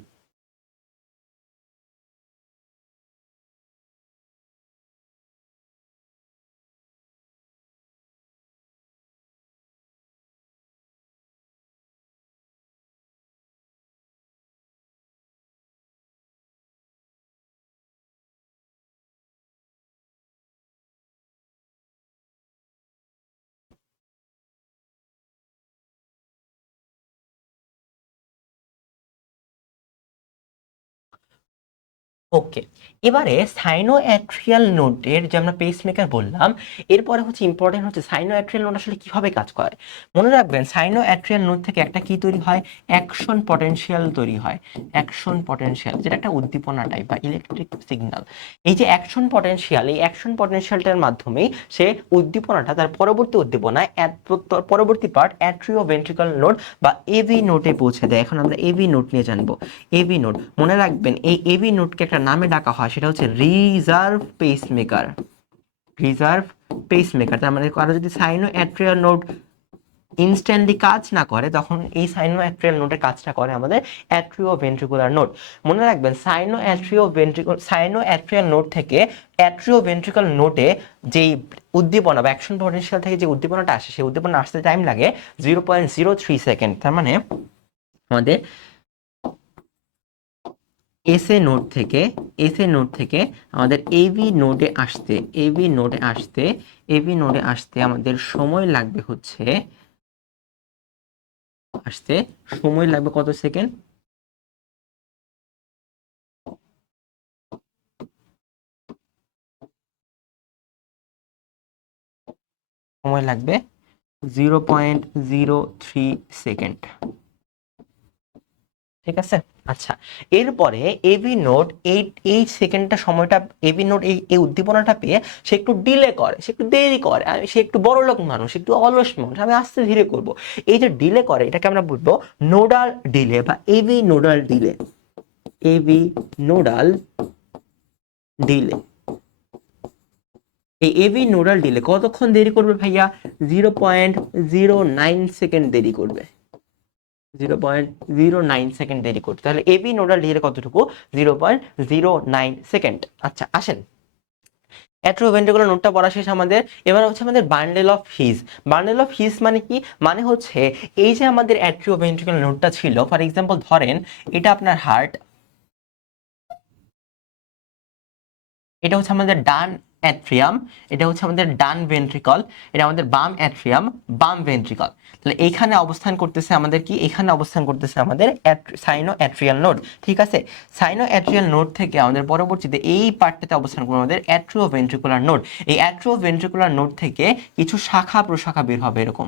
ওকে, এবারে সাইনোঅ্যাট্রিয়াল নোডের যে আমরা পেসমেকার বললাম, এরপরে হচ্ছে ইম্পর্টেন্ট হচ্ছে সাইনোঅ্যাট্রিয়াল নোড আসলে কিভাবে কাজ করে। মনে রাখবেন, সাইনোঅ্যাট্রিয়াল নোড থেকে একটা কি তৈরি হয়? অ্যাকশন পটেনশিয়াল তৈরি হয়। অ্যাকশন পটেনশিয়াল, যেটা একটা উদ্দীপনা টাইপ বা ইলেকট্রিক সিগন্যাল। এই যে অ্যাকশন পটেনশিয়াল, এই অ্যাকশন পটেনশিয়ালটার মাধ্যমেই সে উদ্দীপনাটা তার পরবর্তী উদ্দীপনায় পরবর্তী পার্ট অ্যাট্রিওভেন্ট্রিকাল নোড বা এভি নোডে পৌঁছে দেয়। এখন আমরা এভি নোড নিয়ে জানবো। এভি নোড, মনে রাখবেন এই এভি নোডকে একটা নামে ডাকা হয়, সেটা হচ্ছে রিজার্ভ পেসমেকার। রিজার্ভ পেসমেকার, তার মানে কারো যদি সাইনোঅ্যাট্রিয়াল নোড ইনস্ট্যান্টলি কাজ না করে, তখন এই সাইনোঅ্যাট্রিয়াল নোডের কাজটা করে আমাদের অ্যাট্রিওভেন্ট্রিকুলার নোড। মনে রাখবেন, সাইনোঅ্যাট্রিয়াল নোড থেকে অ্যাট্রিওভেন্ট্রিকাল নোডে যেই উদ্দীপনা বা অ্যাকশন পটেনশিয়াল থেকে যে উদ্দীপনাটা আসে, সেই উদ্দীপনা আসতে টাইম লাগে 0.03 সেকেন্ড। তার মানে আমাদের এসএ নোড থেকে আমাদের এবি নোডে আসতে আমাদের সময় লাগবে কত সেকেন্ড? সময় লাগবে 0.03 সেকেন্ড। ঠিক আছে, আচ্ছা। এরপরে এভি নোড এই সেকেন্ডটা সময়টা, এভি নোড এই উদ্দীপনাটা পেয়ে সে একটু ডিলে করে, সে একটু দেরি করে, সে একটু বড়লোক মানুষ, একটু অলস মানুষ, আমি আস্তে ধীরে করব। এই যে ডিলে করে, এটাকে আমরা বলবো নোডাল ডিলে বা AV nodal delay. AV nodal delay. এই এভি নোডাল ডিলে কতক্ষণ দেরি করবে ভাইয়া? 0.09 সেকেন্ড দেরি করবে। 0.09 সেকেন্ড দেরি করতে, তাহলে এবি নোডাল ডিলে কতটুকু? 0.09 সেকেন্ড। আচ্ছা, আসেন অ্যাট্রিওভেন্ট্রিকুলার নোডটা পড়া শেষ আমাদের। এবার হচ্ছে আমাদের bundle of his. Bundle of his মানে কি? মানে হচ্ছে এই যে আমাদের অ্যাট্রিওভেন্ট্রিকুলার নোডটা ছিল, ফর এক্সাম্পল ধরেন এটা আপনার হার্ট, এটা হচ্ছে আমাদের ডান অ্যাট্রিয়াম, এটা হচ্ছে আমাদের ডান ভেন্ট্রিকল, এটা আমাদের বাম অ্যাট্রিয়াম, বাম ভেন্ট্রিকল। তাহলে এইখানে অবস্থান করতেছে আমাদের কি? এখানে অবস্থান করতেছে আমাদের সাইনো অ্যাট্রিয়াল নোড। ঠিক আছে, সাইনো অ্যাট্রিয়াল নোড থেকে আমাদের পরবর্তীতে এই পার্টটাতে অবস্থান করবে আমাদের অ্যাট্রিও ভেন্ট্রিকুলার নোড। এই অ্যাট্রিও ভেন্ট্রিকুলার নোড থেকে কিছু শাখা প্রশাখা বের হবে এরকম।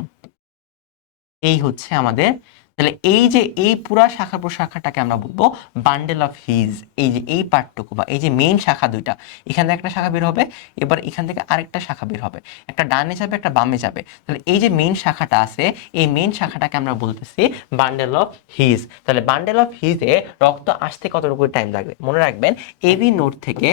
এই হচ্ছে আমাদের, তাহলে এই যে এই পুরা শাখা প্রশাখাটাকে আমরা বলবো বান্ডেল অফ হিজ। এই যে এই পার্টটুকু বা এই যে মেইন শাখা দুইটা, এখান থেকে একটা শাখা বের হবে, এবার এখান থেকে আরেকটা শাখা বের হবে, একটা ডানে যাবে একটা বামে যাবে। তাহলে এই যে মেইন শাখাটা আছে, এই মেইন শাখাটাকে আমরা বলতেছি বান্ডেল অফ হিজ। তাহলে বান্ডেল অফ হিজে রক্ত আসতে কতটুকু টাইম লাগবে? মনে রাখবেন, এবি নোড থেকে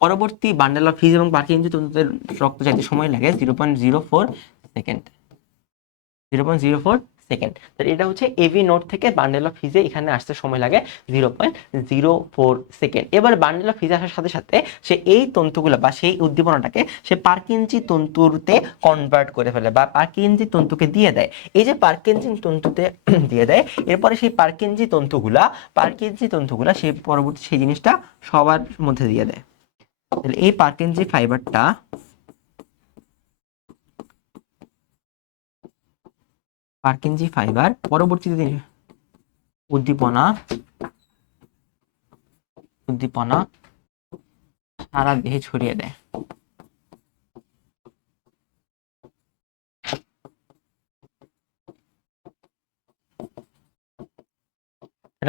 পরবর্তী বান্ডেল অফ হিজ এবং পার্কিনসন তন্তুতে রক্ত যাইতে সময় লাগে 0.04 সেকেন্ড। 0.04 সেকেন্ড। তাহলে এটা হচ্ছে এভি নোড থেকে বান্ডেল অফ হিজে এখানে আসতে সময় লাগে 0.04 সেকেন্ড। এবার বান্ডেল অফ হিজে আসার সাথে সাথে সে এই তন্তুগুলো বা সেই উদ্দীপনাটাকে সে পার্কিনজি তন্তুতে কনভার্ট করে ফেলে বা পার্কিনজি তন্তুকে দিয়ে দেয়। এই যে পার্কিনজি তন্তুতে দিয়ে দেয়, এরপরে সেই পার্কিনজি তন্তুগুলা সেই পরবর্তী সেই জিনিসটা সবার মধ্যে দিয়ে দেয়। তাহলে এই পার্কিনজি ফাইবারটা পরবর্তীতে উদ্দীপনা সারা দেহে ছড়িয়ে দেয়।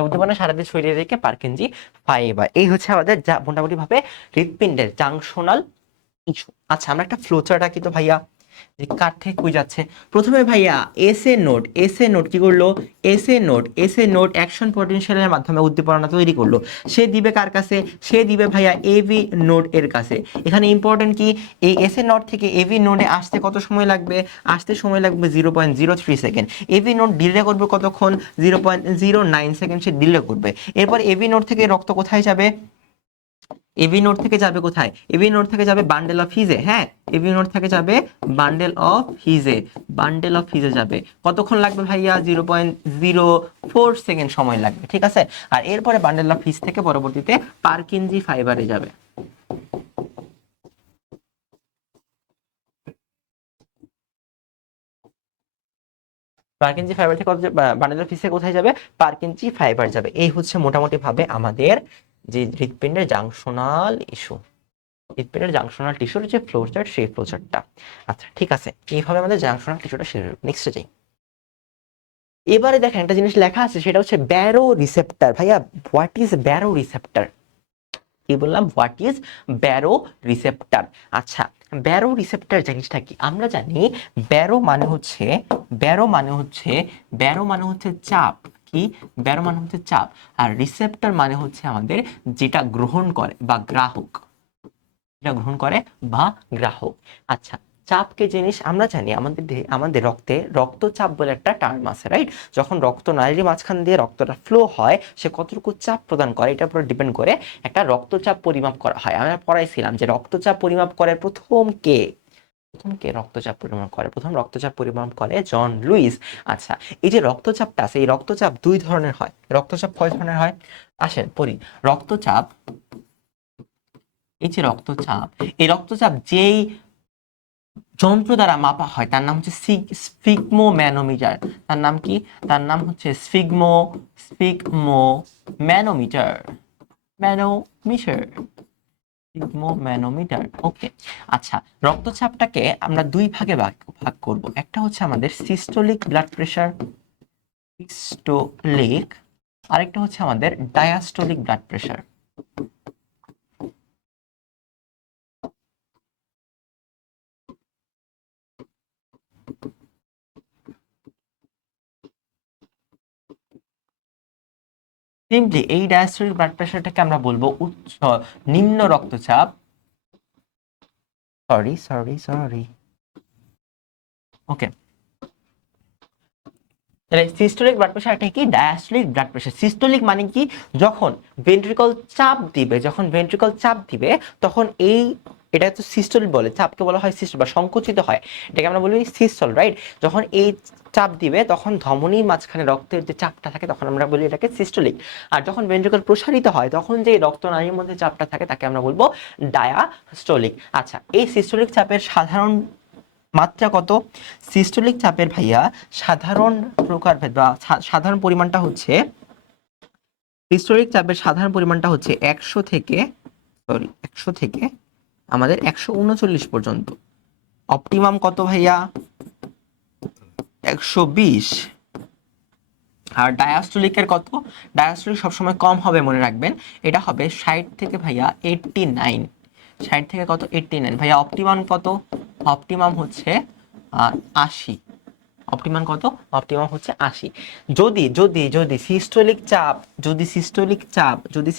উদ্দীপনা সারাদিন শরীরে রেখে পার কেজি ফাইবার। এই হচ্ছে আমাদের যা মোটামুটি ভাবে হৃৎপিণ্ডের জাংশনাল টিস্যু। আচ্ছা আমরা একটা ফ্লো চার্ট আঁকি তো ভাইয়া, যে কার থেকে কই যাচ্ছে। প্রথমে ভাইয়া এস এ নোড কি করলো, এস এ নোড অ্যাকশন পটেনশিয়ালের মাধ্যমে উদ্দীপনা তৈরি করলো। সে দিবে কার কাছে, সে দিবে ভাইয়া এভি নোড এর কাছে। এখানে ইম্পর্টেন্ট কি, এই এস এ নোড থেকে এভি নোডে আসতে কত সময় লাগবে, আসতে সময় লাগবে 0.03 সেকেন্ড। এভি নোড ডিলে করবে কতক্ষণ, 0.09 সেকেন্ড সে ডিলে করবে। এরপর এভি নোড থেকে রক্ত কোথায় যাবে, এবি নোড থেকে যাবে কোথায়, এবি নোড থেকে যাবে বান্ডেল অফ হিজে। হ্যাঁ, এবি নোড থেকে যাবে বান্ডেল অফ হিজে যাবে। কতক্ষণ লাগবে ভাইয়া, 0.04 সেকেন্ড সময় লাগবে, ঠিক আছে। আর এরপরে বান্ডেল অফ হিজ থেকে পরবর্তীতে পারকিনজি ফাইবারে যাবে। পারকিনজি ফাইবার থেকে বান্ডেল অফ হিজ থেকে কোথায় যাবে, পারকিনজি ফাইবার যাবে। এই হচ্ছে মোটামুটি ভাবে আমাদের যে হৃৎপিণ্ডের জাংশনাল ইস্যু, হৃৎপিণ্ডের জাংশনাল টিস্যুর যে ফ্লো চার্ট, সেই ফ্লো চার্টটা। আচ্ছা ঠিক আছে, এইভাবে আমাদের জাংশনাল টিস্যুটা শেষ হলো। নেক্সটে যাই। এবারে দেখেন একটা জিনিস লেখা আছে, সেটা হচ্ছে ব্যারো রিসেপ্টর। ভাইয়া হোয়াট ইজ ব্যারো রিসেপ্টর, কি বললাম, হোয়াট ইজ ব্যারো রিসেপ্টর। আচ্ছা ব্যারো রিসেপ্টর জিনিসটা কি, আমরা জানি ব্যারো মানে হচ্ছে, ব্যারো মানে হচ্ছে, ব্যারো মানে হচ্ছে চাপ, কি, ব্যারো মানে হচ্ছে চাপ। আর রিসেপ্টর মানে হচ্ছে আমাদের যেটা গ্রহণ করে বা গ্রাহক, যেটা গ্রহণ করে বা গ্রাহক। আচ্ছা চাপকে জিনিস আমরা জানি, আমাদের আমাদের রক্তে রক্তচাপ বলে একটা টার্ম আছে, রাইট। যখন রক্ত নালীর মাঝখান দিয়ে রক্তটা ফ্লো হয়, সে কতটুকু চাপ প্রদান করে এটার উপর ডিপেন্ড করে একটা রক্তচাপ পরিমাপ করা হয়। আমরা পড়াইছিলাম যে রক্তচাপ পরিমাপ করে প্রথম কে, প্রথম কে রক্তচাপ পরিমাপ করে, প্রথম রক্তচাপ পরিমাপ করে জন লুইস। আচ্ছা এই যে রক্তচাপটা আছে, এই রক্তচাপ দুই ধরনের হয়। রক্তচাপ কয় ধরনের হয়, আসেন পড়ি। রক্তচাপ, এই যে রক্তচাপ, এই রক্তচাপ যেই যন্ত্র দ্বারা মাপা হয় তার নাম হচ্ছে স্ফিগমো ম্যানোমিটার। তার নাম কি, তার নাম হচ্ছে sphygmo manometer, manometer, sphygmo manometer. ওকে আচ্ছা রক্তচাপটাকে আমরা দুই ভাগে ভাগ করব। একটা হচ্ছে আমাদের সিস্টোলিক ব্লাড প্রেশার, সিস্টোলিক, আরেকটা হচ্ছে আমাদের ডায়াস্টোলিক ব্লাড প্রেশার। সিম্পলি এই ডায়াস্টোলিক ব্লাড প্রেশারটাকে আমরা বলবো উচ্চ, নিম্ন রক্তচাপ, সরি ওকে। তাহলে সিস্টোলিক ব্লাড প্রেশারটা কি, ডায়াস্টোলিক ব্লাড প্রেশার। সিস্টোলিক মানে কি, যখন ভেন্ট্রিকল চাপ দিবে, যখন ভেন্ট্রিকল চাপ দিবে তখন এই, এটা তো সিস্টোলিক বলে, চাপকে বলা হয় সিস্টোল বা সংকুচিত হয়, এটাকে আমরা বলি সিস্টোল, রাইট। যখন এই চাপ দিবে তখন ধমনীর মাঝখানে রক্তের যে চাপটা থাকে তখন আমরা বলি এটাকে সিস্টোলিক। আর যখন ভেন্ট্রিকল প্রসারিত হয় তখন যে রক্তনালীর মধ্যে চাপটা থাকে তাকে আমরা বলবো ডায়াস্টোলিক। আচ্ছা এই সিস্টোলিক চাপের সাধারণ মাত্রা কত, সিস্টোলিক চাপের ভাইয়া সাধারণ প্রকারভেদ বা সাধারণ পরিমাণটা হচ্ছে, সিস্টোলিক চাপের সাধারণ পরিমাণটা হচ্ছে 100 থেকে আমাদের 139 পর্যন্ত। অপটিমাম কত ভাইয়া, 120। আর ডায়াস্টোলিকের কত, ডায়াস্টোলিক সবসময় কম হবে মনে রাখবেন, এটা হবে 60 থেকে ভাইয়া 89, 60 থেকে কত 89 ভাইয়া। অপটিমাম কত, অপটিমাম হচ্ছে 80, অপটিমাম কত, অপটিমাম হচ্ছে 80। যদি যদি যদি সিস্টোলিক চাপ,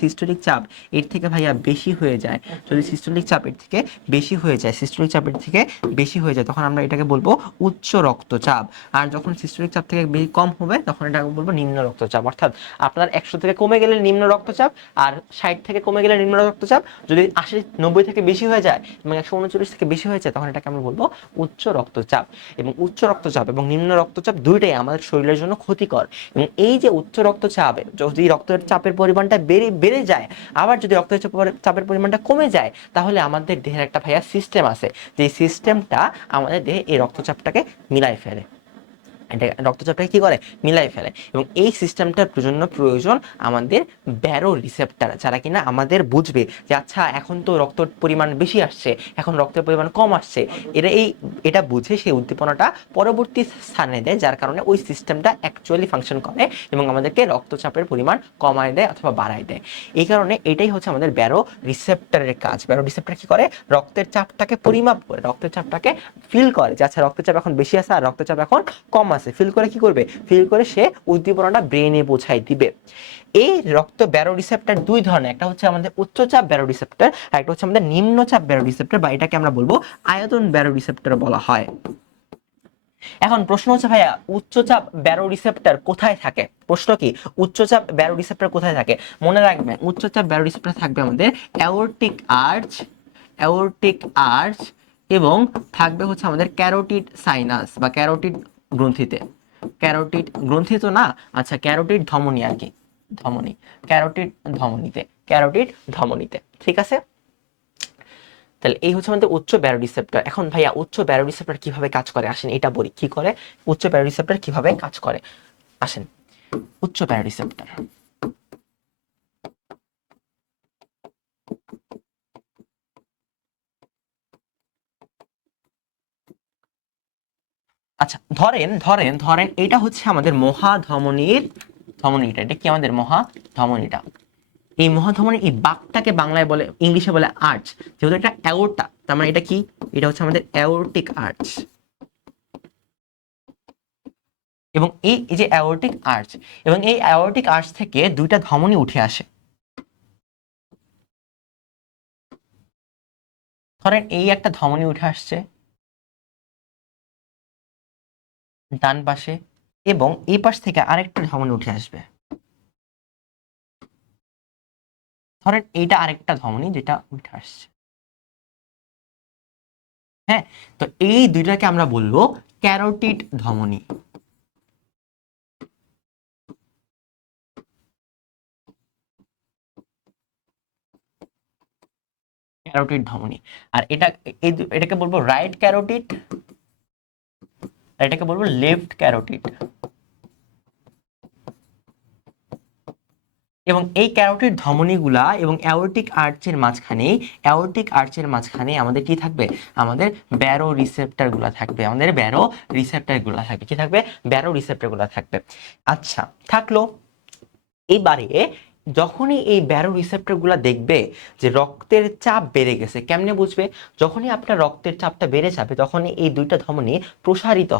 সিস্টোলিক চাপ এর থেকে ভাইয়া বেশি হয়ে যায়, যদি সিস্টোলিক চাপ এর থেকে বেশি হয়ে যায়, সিস্টোলিক চাপের থেকে বেশি হয়ে যায় তখন আমরা এটাকে বলবো উচ্চ রক্তচাপ। আর যখন সিস্টোলিক চাপ থেকে বেশি কম হবে তখন এটাকে বলবো নিম্ন রক্তচাপ। অর্থাৎ আপনার 100 থেকে কমে গেলে নিম্ন রক্তচাপ, আর 60 থেকে কমে গেলে নিম্ন রক্তচাপ। যদি 80 90 থেকে বেশি হয়ে যায় এবং 139 থেকে বেশি হয়ে যায় তখন এটাকে আমরা বলবো উচ্চ রক্তচাপ। এবং উচ্চ রক্তচাপ এবং নিম্ন রক্তচাপ দুইটাই আমাদের শরীরের জন্য ক্ষতিকর। এবং এই যে উচ্চ রক্তচাপ, যদি রক্তের চাপের পরিমাণটা বেড়ে যায়, আবার যদি রক্তের চাপের পরিমাণটা কমে যায়, তাহলে আমাদের দেহের একটা ভাইয়া সিস্টেম আছে, যে সিস্টেমটা আমাদের দেহে এই রক্তচাপটাকে মিলাই ফেলে। এটা রক্তচাপটাকে কি করে মিলাই ফেলে। এবং এই সিস্টেমটার জন্য প্রয়োজন আমাদের ব্যারো রিসেপ্টর, যারা কিনা আমাদের বুঝবে যে আচ্ছা এখন তো রক্তের পরিমাণ বেশি আসছে, এখন রক্তের পরিমাণ কম আসছে, এটা বুঝে সেই উদ্দীপনাটা পরবর্তী স্থানে দেয়, যার কারণে ওই সিস্টেমটা অ্যাকচুয়ালি ফাংশন করে এবং আমাদেরকে রক্তচাপের পরিমাণ কমায় দেয় অথবা বাড়ায় দেয়। এই কারণে এটাই হচ্ছে আমাদের ব্যারো রিসেপ্টরের কাজ। ব্যারো রিসেপ্টর কি করে, রক্তের চাপটাকে পরিমাপ করে, রক্তের চাপটাকে ফিল করে যে আচ্ছা রক্তচাপ এখন বেশি আছে আর রক্তচাপ এখন কম আছে, ফিল করে কি করবে, ফিল করে সে উদ্দীপনাটা ব্রেনে পৌঁছায় দিবে। এই রক্ত ব্যারো রিসেপ্টর দুই ধরনের, একটা হচ্ছে আমাদের উচ্চচাপ ব্যারো রিসেপ্টর আর একটা হচ্ছে আমাদের নিম্নচাপ ব্যারো রিসেপ্টর, বা এটাকে আমরা বলবো আয়তন ব্যারো রিসেপ্টর বলা হয়। এখন প্রশ্ন হচ্ছে ভাইয়া উচ্চচাপ ব্যারো রিসেপ্টর কোথায় থাকে? প্রশ্ন কি, উচ্চচাপ ব্যারো রিসেপ্টর কোথায় থাকে? মনে রাখবেন উচ্চচাপ ব্যারো রিসেপ্টর থাকবে আমাদের অ্যাওর্টিক আর্চ, অ্যাওর্টিক আর্চ, এবং থাকবে হচ্ছে আমাদের ক্যারোটিড সাইনাস বা ক্যারোটিড গ্রন্থিতে। ক্যারোটিড গ্রন্থি তো না, আচ্ছা ক্যারোটিড ধমনী আর কি, ধমনী, ক্যারোটিড ধমনীতে, ক্যারোটিড ধমনীতে, ঠিক আছে। তাহলে এই হচ্ছে আমাদের উচ্চ ব্যারো রিসেপ্টর। এখন ভাইয়া উচ্চ ব্যারো রিসেপ্টর কিভাবে কাজ করে আসেন এটা বলি, কি করে উচ্চ ব্যারো রিসেপ্টর কিভাবে কাজ করে আসেন। উচ্চ ব্যারো রিসেপ্টর, আচ্ছা ধরেন ধরেন ধরেন এটা হচ্ছে আমাদের মহাধমনীর ধমনীটা, এটা কি আমাদের মহাধমনীটা। এই মহাধমনীর এই বাঁকটাকে বাংলায় বলে, ইংলিশে বলে আর্চ। যেহেতু এটা অ্যাওর্টা, তার মানে এটা কি, এটা হচ্ছে আমাদের অ্যাওর্টিক আর্চ। এবং এই যে অ্যাওর্টিক আর্চ, এবং এই অ্যাওর্টিক আর্চ থেকে দুইটা ধমনী উঠে আসে। ধরেন এই একটা ধমনী উঠে আসছে ডান পাশে, এবং এই পাশ থেকে আরেকটা ধমনী উঠে আসবে। ধরেন এইটা আরেকটা ধমনী যেটা উঠে আসছে, হ্যাঁ। তো এই দুইটাকে আমরা বলবো ক্যারোটিড ধমনী, ক্যারোটিড ধমনী। আর এটাকে বলবো রাইট ক্যারোটিড, আর এটাকে বলবো লেফট ক্যারোটিড। এবং এই ক্যারোটিড ধমনীগুলা এবং অ্যাওর্টিক আর্চের মাঝখানে আমাদের কি থাকবে, আমাদের ব্যারো রিসেপ্টর গুলা থাকবে, আমাদের ব্যারো রিসেপ্টর গুলা থাকবে, কি থাকবে, ব্যারো রিসেপ্টর গুলা থাকবে। আচ্ছা থাকলো। এবারে যখনই এই ব্যারো রিসেপ্টর গুলা দেখবে যে রক্তের চাপ বেড়ে গেছে, কেমনে বুঝবে, যখনই আপনার রক্তের চাপটা বেড়ে যাবে তখনই এই দুইটা ধমনী প্রসারিত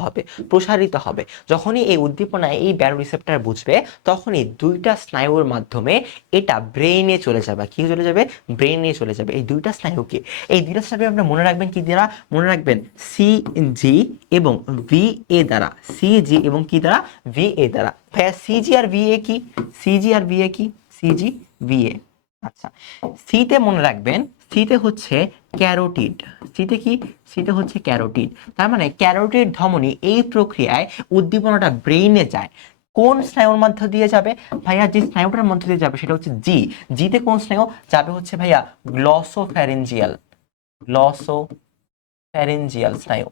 হবে। যখনই এই উদ্দীপনায় এই ব্যারো রিসেপ্টর বুঝবে তখনই দুইটা স্নায়ুর মাধ্যমে এটা ব্রেইনে চলে যাবে। কি চলে যাবে, ব্রেইনে চলে যাবে। এই দুইটা স্নায়ুকে, এই দুইটা স্নায়ু আপনারা মনে রাখবেন কি দ্বারা, মনে রাখবেন সিজি এবং ভিএ দ্বারা, সিজি এবং কি দ্বারা, ভিএ দ্বারা। ভাইয়া সিজি আর ভিএ কি, সিজি আর ভিএ কি, সিজি ভিএ। আচ্ছা সিতে মনে রাখবেন, সিতে হচ্ছে ক্যারোটিড, সিতে কি, সিতে হচ্ছে ক্যারোটিড। তার মানে ক্যারোটিড ধমনী এই প্রক্রিয়ায় উদ্দীপনাটা ব্রেইনে যায়। কোন স্নায়ুর মধ্য দিয়ে যাবে ভাইয়া, যে স্নায়ুটার মধ্য দিয়ে যাবে সেটা হচ্ছে জি। জিতে কোন স্নায়ু যাবে হচ্ছে ভাইয়া গ্লসোফ্যারিঞ্জিয়াল, গ্লসোফ্যারিঞ্জিয়াল স্নায়ু,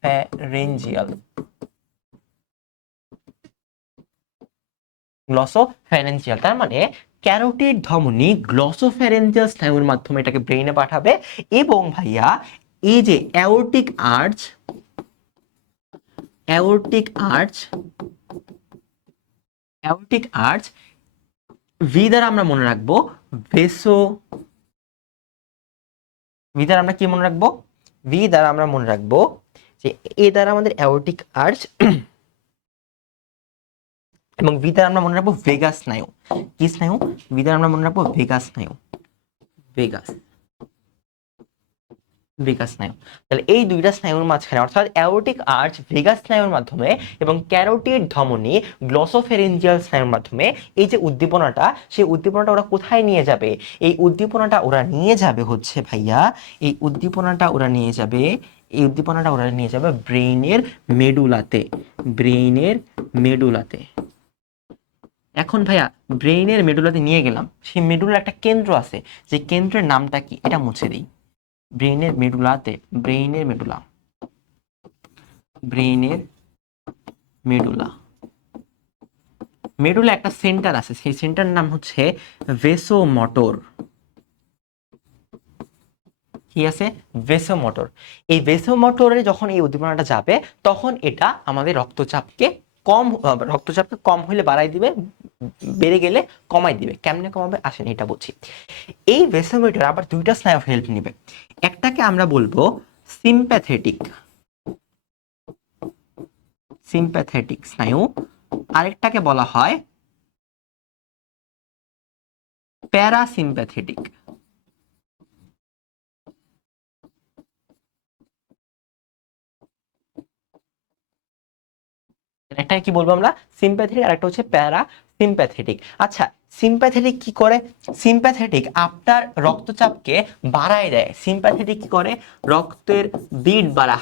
ফ্যারিঞ্জিয়াল, গ্লসোফ্যারেঞ্জিয়াল। তার মানে ক্যারোটিড ধমনী গ্লসোফ্যারেঞ্জিয়াল স্নায়ুর মাধ্যমে এটাকে ব্রেইনে পাঠাবে। এবং ভাইয়া এই যে aortic arch, aortic arch, aortic arch, V দ্বারা আমরা মনে রাখবো ভেসো, ভি দ্বারা আমরা কি মনে রাখবো, ভি দ্বারা আমরা মনে রাখবো যে এ দ্বারা আমাদের অ্যাওর্টিক আর্চ, এবং ভি দ্বারা আমরা মনে রাখবো ভেগাস স্নায়ু। কি স্নায়ু, ভি দ্বারা আমরা মনে রাখবো ভেগাস স্নায়ু, ভেগাস, ভেগাস স্নায়ু। তাহলে এই দুইটা স্নায়ুর মাঝখানে অর্থাৎ অ্যাওর্টিক আর্চ ভেগাস স্নায়ুর মাধ্যমে এবং ক্যারোটিড ধমনী গ্লসোফেরেঞ্জিয়াল স্নায়ুর মাধ্যমে এই যে উদ্দীপনাটা, সেই উদ্দীপনাটা ওরা কোথায় নিয়ে যাবে, এই উদ্দীপনাটা ওরা নিয়ে যাবে হচ্ছে ভাইয়া, এই উদ্দীপনাটা ওরা নিয়ে যাবে, এই উদ্দীপনাটা ওরা নিয়ে যাবে ব্রেইনের মেডুলাতে, ব্রেইনের মেডুলাতে। এখন ভাইয়া ব্রেইনের মেডুলাতে নিয়ে গেলাম, সেই মেডুলার একটা কেন্দ্র আছে, যে কেন্দ্রের নামটা কি এটা মুছে দিই। ব্রেইনের মেডুলাতে, ব্রেইনের মেডুলা, ব্রেইনের মেডুলা। মেডুলা একটা সেন্টার আছে, সেই সেন্টার নাম হচ্ছে ভেসোমোটর। কি আছে? ভেসোমোটর। এই ভেসোমোটরে যখন এই উদ্দীপনাটা যাবে তখন এটা আমাদের রক্তচাপকে কম হলে বাড়াই দিবে, বেড়ে গেলে কমাই দিবে। কেমনে কমাবে আসেন এটা বুঝি। এই ভেসোমোটর আবার দুইটা স্নায়ু হেল্প নিবে। একটাকে আমরা বলবো সিম্প্যাথেটিক, সিম্প্যাথেটিক স্নায়ু, আরেকটাকে বলা হয় প্যারাসিম্প্যাথেটিক। একটা কি বলবো আমরা? সিম্প্যাথেটিক, আর একটা হচ্ছে প্যারা সিম্প্যাথেটিক। আচ্ছা, সিম্প্যাথেটিক কি করে? সিম্প্যাথেটিক আপনার রক্তচাপকে বাড়ায় দেয়। সিম্প্যাথেটিক কি করে? রক্তের বিট বাড়া,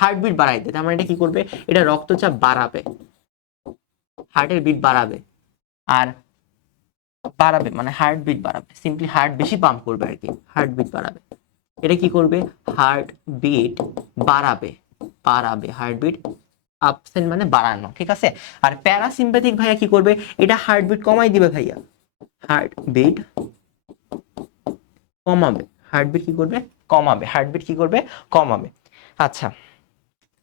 হার্টবিট বাড়ায় দেয়। তার মানে এটা কি করবে? এটা রক্তচাপ বাড়াবে, হার্টের বিট বাড়াবে। আর বাড়াবে মানে হার্টবিট বাড়াবে, সিম্পলি হার্ট বেশি পাম্প করবে আর কি, হার্টবিট বাড়াবে। এটা কি করবে? হার্টবিট বাড়াবে, বাড়াবে হার্টবিট, আপসেন্ট মানে বাড়ানো, ঠিক আছে। আর প্যারাসিম্প্যাথিক ভাইয়া কি করবে? এটা হার্টবিট কমাই দিবে ভাইয়া, হার্টবিট কমাবে। হার্টবিট কি করবে? কমাবে। হার্টবিট কি করবে? কমাবে। আচ্ছা,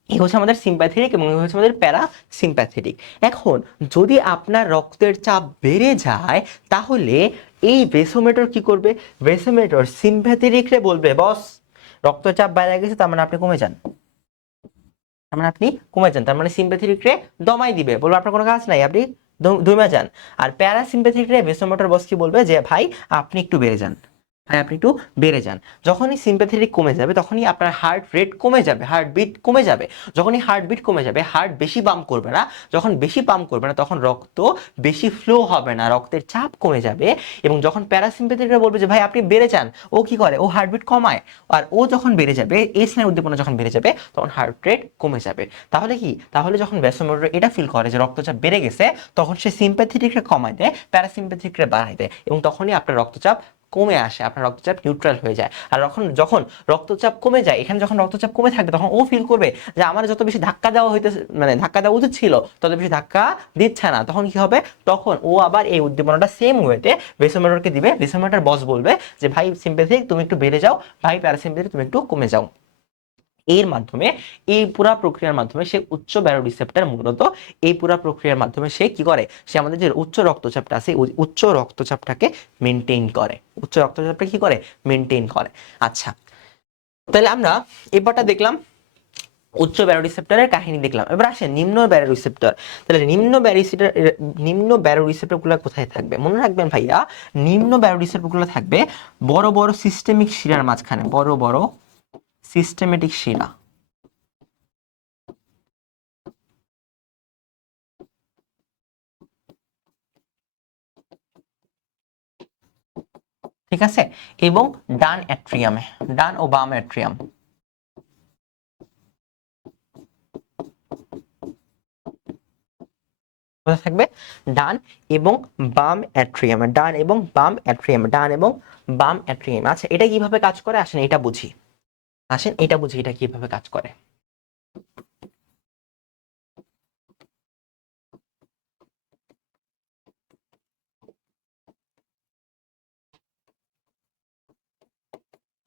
এই হচ্ছে আমাদের সিম্প্যাথেটিক এবং এই হচ্ছে আমাদের প্যারাসিম্প্যাথেটিক। এখন যদি আপনার রক্তের চাপ বেড়ে যায় তাহলে এই ভেসোমিটার কি করবে? ভেসোমিটার সিম্প্যাথেটিকরে বলবে, বস রক্তচাপ বেড়ে গেছে, তার মানে আপনি কমে যান, তার মানে আপনি কমে যান। তার মানে সিম্প্যাথেটিকরে দমাই দিবে, বলবে আপনার কোনো কাজ নাই, আপনি দমে যান। আর প্যারাসিম্প্যাথেটিকরে ভেসোমিটার বস কি বলবে? যে ভাই আপনি একটু বেড়ে যান, ভাই আপনি একটু বেড়ে যান। যখনই সিম্প্যাথেটিক কমে যাবে তখনই আপনার হার্ট রেট কমে যাবে, হার্টবিট কমে যাবে। যখনই হার্টবিট কমে যাবে, হার্ট বেশি পাম্প করবে না। যখন বেশি পাম্প করবে না তখন রক্ত বেশি ফ্লো হবে না, রক্তের চাপ কমে যাবে। এবং যখন প্যারাসিম্প্যাথেটিকরা বলবে যে ভাই আপনি বেড়ে যান, ও কি করে? ও হার্টবিট কমায়। আর ও যখন বেড়ে যাবে, এই স্নায়ু উদ্দীপনা যখন বেড়ে যাবে তখন হার্ট রেট কমে যাবে। তাহলে কি? তাহলে যখন ভ্যাসোমোটর এটা ফিল করে যে রক্তচাপ বেড়ে গেছে, তখন সে সিম্প্যাথেটিকরে কমায় দেয়, প্যারাসিম্প্যাথেটিকরে বাড়ায় দেয়, এবং তখনই আপনার রক্তচাপ কমে আসে, আপনার রক্তচাপ নিউট্রাল হয়ে যায়। আর যখন রক্তচাপ কমে যায়, এখানে যখন রক্তচাপ কমে থাকবে তখন ও ফিল করবে যে আমার যত বেশি ধাক্কা দেওয়া হইতেছে, মানে ধাক্কা দেওয়া উচিত ছিল, তত বেশি ধাক্কা দিচ্ছে না। তখন কি হবে? তখন ও আবার এই উদ্দীপনাটা সেম ওয়েতে ভেসোমিটারকে দিবে। ভেসোমিটার বস বলবে যে ভাই সিম্প্যাথেটিক তুমি একটু বেড়ে যাও, ভাই প্যারাসিম্প্যাথেটিক তুমি একটু কমে যাও। এর মাধ্যমে, এই পুরা প্রক্রিয়ার মাধ্যমে সে উচ্চ ব্যারো রিসেপ্টর, মূলত এই পুরা প্রক্রিয়ার মাধ্যমে সে কি করে? সে আমাদের যে উচ্চ রক্তচাপটা আছে, উচ্চ রক্তচাপটাকে মেনটেন করে, উচ্চ রক্তচাপটা কি করে? মেনটেন করে। আচ্ছা, তাহলে আমরা এবারটা দেখলাম উচ্চ ব্যারো রিসেপ্টরের কাহিনী দেখলাম। এবার আসে নিম্ন ব্যারো রিসেপ্টর। তাহলে নিম্ন ব্যারো রিসেপ্টর গুলো কোথায় থাকবে? মনে রাখবেন ভাইয়া, নিম্ন ব্যারো রিসেপ্টর গুলো থাকবে বড় বড় সিস্টেমিক শিরার মাঝখানে, বড় বড় সিস্টেমেটিক শিরা। ঠিক আছে, এবং ডান অ্যাট্রিয়ামে, ডান ও বাম অ্যাট্রিয়াম। কোথায় থাকবে? ডান এবং বাম অ্যাট্রিয়ামে, ডান এবং বাম অ্যাট্রিয়ামে, ডান এবং বাম অ্যাট্রিয়াম। আচ্ছা, এটা কিভাবে কাজ করে আসেন এটা বুঝি, আসেন এটা বুঝি, এটা কিভাবে কাজ করে।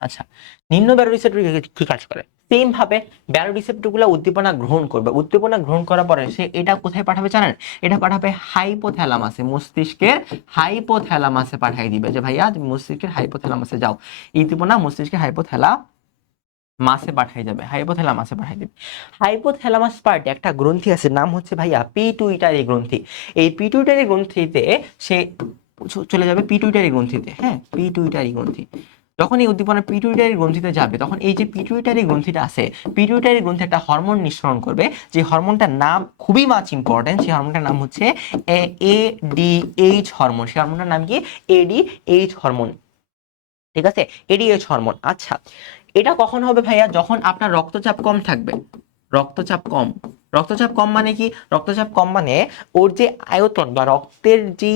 আচ্ছা, নিম্ন ব্যারো রিসেপ্টর কি কাজ করে? সেম ভাবে ব্যারো রিসেপ্টর গুলো উদ্দীপনা গ্রহণ করবে। উদ্দীপনা গ্রহণ করার পরে সে এটা কোথায় পাঠাবে জানেন? এটা পাঠাবে হাইপোথ্যালামাসে, মস্তিষ্কের হাইপোথ্যালামাসে পাঠিয়ে দিবে যে ভাইয়া তুমি মস্তিষ্কের হাইপোথ্যালামাসে যাও। এই উদ্দীপনা মস্তিষ্কের হাইপোথ্যালামাসে পাঠিয়ে যাবে, হাইপোথ্যালামাসে পাঠিয়ে দিবে। হাইপোথ্যালামাস পার্টে একটা গ্রন্থি আছে, নাম হচ্ছে ভাইয়া পিটুইটারি গ্রন্থি। এই পিটুইটারি গ্রন্থিতে সে চলে যাবে, পিটুইটারি গ্রন্থিতে, হ্যাঁ পিটুইটারি গ্রন্থি। যখন এই উদ্দীপনা পিটুইটারি গ্রন্থিতে যাবে তখন এই যে পিটুইটারি গ্রন্থিটা আছে, পিটুইটারি গ্রন্থি একটা হরমোন নিঃসরণ করবে, যে হরমোনটার নাম খুবই মাছ ইম্পর্টেন্ট, সেই হরমোনটার নাম হচ্ছে এডিএইচ হরমোন। সেই হরমোনটার নাম কি? ADH hormone. ঠিক আছে, এডিএইচ হরমোন। আচ্ছা, এটা কখন হবে ভাইয়া? যখন আপনার রক্তচাপ কম থাকবে। রক্তচাপ কম, রক্তচাপ কম মানে কি? রক্তচাপ কম মানে ওর যে আয়তন বা রক্তের যে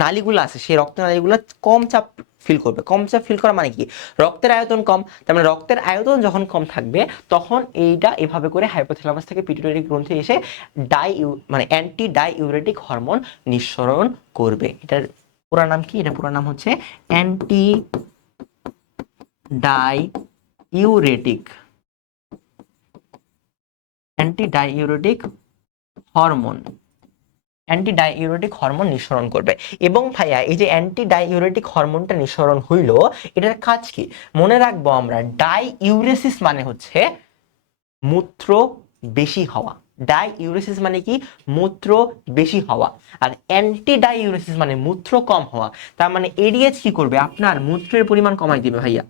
নালীগুলো আছে, সেই রক্ত নালীগুলো কম চাপ ফিল করবে। কম চাপ ফিল করা মানে কি, রক্তের আয়তন কম, তার মানে রক্তের আয়তন যখন কম থাকবে তখন এইটা এভাবে করে হাইপোথ্যালামাস থেকে পিটুইটারি গ্রন্থি এসে মানে অ্যান্টি ডাইউরেটিক হরমোন নিঃসরণ করবে। এটার পুরো নাম কি, এটা পুরো নাম হচ্ছে anti diuretic hormone, anti diuretic hormone নিঃসরণ করবে। এবং ভাইয়া এই যে অ্যান্টি ডাইউরেটিক হরমোনটা নিঃসরণ হইলো, এটার কাজ কি মনে রাখবো আমরা, ডাইউরেসিস মানে হচ্ছে মূত্র বেশি হওয়া। ডাইউরেসিস মানে কি, মূত্র বেশি হওয়া। আর অ্যান্টি ডাইউরেসিস মানে মূত্র কম হওয়া। তার মানে এডিএইচ কি করবে, আপনার মূত্রের পরিমাণ কমাই দিবে ভাইয়া।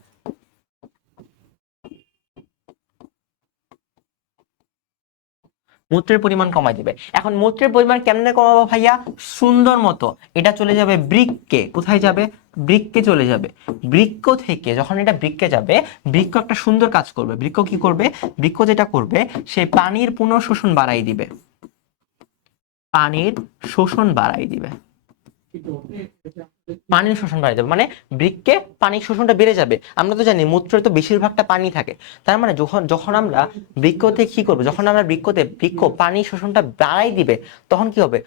মূত্রের পরিমাণ কমাই দিবে। এখন মূত্রের পরিমাণ কেমনে কমাবো ভাইয়া, সুন্দর মতো এটা চলে যাবে বৃক্কে। কোথায় যাবে, বৃক্কে চলে যাবে। বৃক্ক থেকে যখন এটা বৃক্কে যাবে, বৃক্ক একটা সুন্দর কাজ করবে। বৃক্ক কি করবে, বৃক্ক যেটা করবে সে পানির পুনঃশোষণ বাড়াই দিবে, পানির শোষণ বাড়াই দিবে, পানির শোষণ বাড়াই যাবে। মানে বৃক্কে পানির শোষণটা বেড়ে যাবে। আমরা তো জানি মূত্রে তো বেশিরভাগটা পানি থাকে, তার মানে যখন যখন আমরা বৃক্কতে কি করবো, যখন আমরা বৃক্ক পানির শোষণটা বাড়াই দিবে, তখন কি হবে,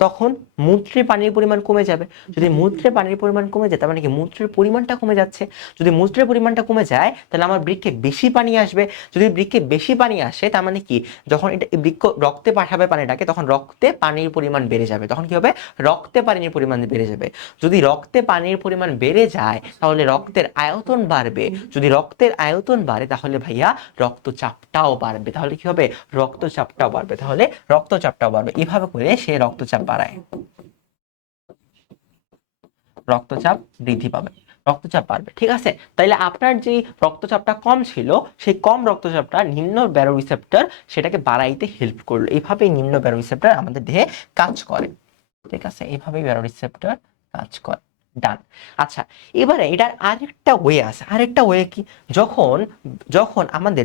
তখন মূত্রে পানির পরিমাণ কমে যাবে। যদি মূত্রে পানির পরিমাণ কমে যায়, তার মানে কি মূত্রের পরিমাণটা কমে যাচ্ছে। যদি মূত্রের পরিমাণটা কমে যায়, তাহলে আমার বৃক্কে বেশি পানি আসবে। যদি বৃক্কে বেশি পানি আসে, তার মানে কি, যখন এটা বৃক্ক রক্তে পাঠাবে পানিটাকে, তখন রক্তে পানির পরিমাণ বেড়ে যাবে। তখন কি হবে, রক্তে পানির পরিমাণ বেড়ে যাবে। যদি রক্তে পানির পরিমাণ বেড়ে যায়, তাহলে রক্তের আয়তন বাড়বে। যদি রক্তের আয়তন বাড়ে, তাহলে ভাইয়া রক্তচাপটাও বাড়বে। তাহলে কি হবে, রক্তচাপটাও বাড়বে। তাহলে রক্তচাপটাও বাড়বে। এভাবে করে সে রক্তচাপ বাড়ায়, রক্তচাপ বৃদ্ধি পাবে, রক্তচাপ বাড়বে। ঠিক আছে, তাইলে আপনার যে রক্তচাপটা কম ছিল, সেই কম রক্তচাপটা নিম্ন ব্যারোরিসেপ্টর সেটাকে বাড়াইতে হেল্প করলো। এইভাবেই নিম্ন ব্যারোরিসেপ্টর আমাদের দেহে কাজ করে। ঠিক আছে, এইভাবেই ব্যারোরিসেপ্টর কাজ করে। ডান। আচ্ছা, এবারে এটার আরেকটা ওয়ে আছে। আরেকটা ওয়ে কি, যখন যখন আমাদের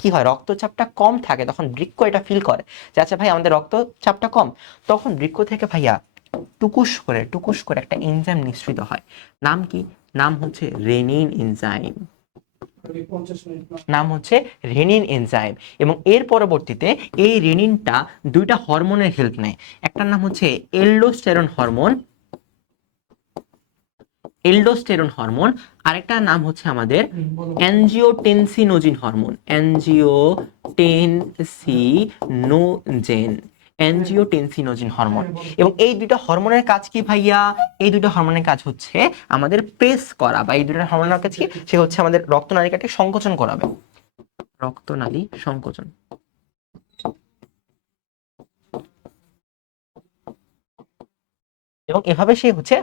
কি হয়, রক্তচাপটা কম থাকে, তখন বৃক্ক এটা ফিল করে যে আচ্ছা ভাই আমাদের রক্তচাপটা কম, তখন বৃক্ক থেকে ভাইয়া টুকুস করে একটা এনজাইম নিঃসৃত হয়। নাম কি, নাম হচ্ছে রেনিন এনজাইম, নাম হচ্ছে রেনিন এনজাইম। এবং এর পরবর্তীতে এই রেনিনটা দুইটা হরমোনের হেল্প নেয়। একটার নাম হচ্ছে এল্ডোস্টেরন হরমোন, আরেকটার নাম হচ্ছে আমাদের অ্যানজিওটেনসিনোজিন হরমোন, অ্যানজিওটেনসিনোজেন হরমোন। এবং এই দুটো হরমোনের কাজ কি ভাইয়া, এই দুটো হরমোনের কাজ হচ্ছে আমাদের প্রেস করা, বা এই দুটো হরমোনের কাজ কি, সে হচ্ছে আমাদের রক্তনালিকাকে সংকোচন করাবে, রক্তনালী সংকোচন। এবং এভাবে সে হচ্ছে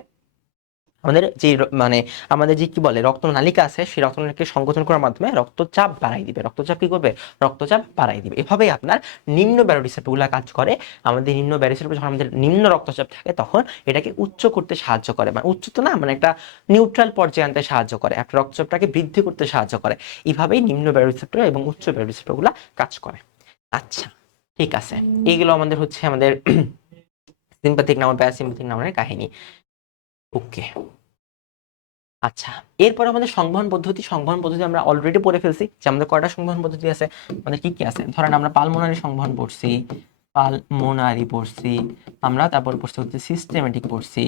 আমাদের যে মানে আমাদের যে কি বলে রক্তনালিকা আছে, সেই রক্তনালিকাকে সংকোচন করার মাধ্যমে রক্তচাপ বাড়াই দিবে। রক্তচাপ কি করবে, রক্তচাপ বাড়াই দিবে। এভাবেই আপনার নিম্ন ব্যারোরিসেপ্টরগুলো কাজ করে। আমাদের নিম্ন ব্যারোরিসেপ্টর যখন আমাদের নিম্ন রক্তচাপ থাকে, তখন এটাকে উচ্চ করতে সাহায্য করে, মানে উচ্চ তো না, মানে একটা নিউট্রাল পর্যায়ে আনতে সাহায্য করে, একটা রক্তচাপটাকে বৃদ্ধি করতে সাহায্য করে। এইভাবেই নিম্ন ব্যারোরিসেপ্টর এবং উচ্চ ব্যারোরিসেপ্টরগুলো কাজ করে। আচ্ছা, ঠিক আছে, এইগুলো আমাদের হচ্ছে আমাদের সিম্প্যাথিক নার্ভ, প্যারাসিম্প্যাথিক নার্ভের কাহিনী। ওকে, আচ্ছা, এরপর আমাদের সংবহন পদ্ধতি। সংবহন পদ্ধতি আমরা অলরেডি পড়ে ফেলছি যে আমাদের কয়টা সংবহন পদ্ধতি আছে, আমাদের কি কি আছে। ধরেন আমরা পালমোনারি সংবহন পড়ছি, আমরা তারপর পড়ছি হচ্ছে সিস্টেমেটিক পড়ছি।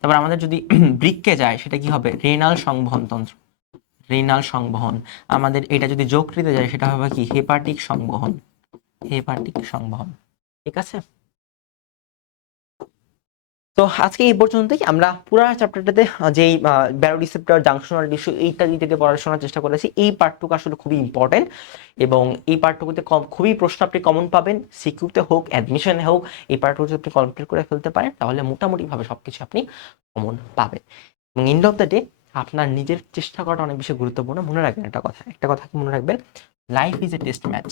তারপর আমাদের যদি বৃক্কে যায়, সেটা কি হবে, রেনাল সংবহন তন্ত্র, রেনাল সংবহন। আমাদের এটা যদি যকৃতে যায়, সেটা হবে কি, হেপাটিক সংবহন, ঠিক আছে। তো আজকে এই পর্যন্তই। আমরা পুরো চ্যাপ্টারটাতে যেই ব্যারোরিসেপ্টর, জাংশনাল টিস্যু ইত্যাদি থেকে পড়াশোনার চেষ্টা করেছি। এই পার্টটুকু আসলে খুবই ইম্পর্টেন্ট, এবং এই পার্টটুকুতে খুবই প্রশ্ন আপনি কমন পাবেন, সিকিউতে হোক অ্যাডমিশনে হোক। এই পার্টটুকু যদি আপনি কমপ্লিট করে ফেলতে পারেন, তাহলে মোটামুটিভাবে সবকিছু আপনি কমন পাবেন। এবং এন্ড অফ দ্য ডে আপনার নিজের চেষ্টা করাটা অনেক বেশি গুরুত্বপূর্ণ। মনে রাখবেন একটা কথা কি মনে রাখবেন, life is a test match,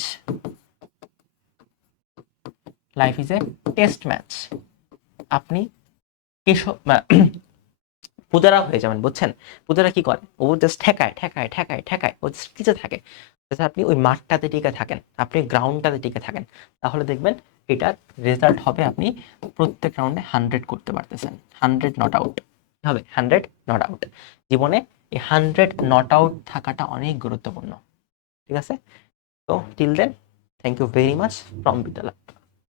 life is a test match. আপনি পূজারা হয়ে যাবেন, বুঝছেন। পূজারা কি করে, ও জাস্ট ঠেকায়, ও জাস্ট কিছু থাকে। আপনি ওই মাঠটাতে টিকে থাকেন, আপনি গ্রাউন্ডটাতে টিকে থাকেন, তাহলে দেখবেন এটার রেজাল্ট হবে আপনি প্রত্যেক রাউন্ডে 100 করতে পারতেছেন। 100 নট আউট হবে, 100 নট আউট। জীবনে এই 100 নট আউট থাকাটা অনেক গুরুত্বপূর্ণ। ঠিক আছে, তো till then thank you very much from বিদ্যালয়।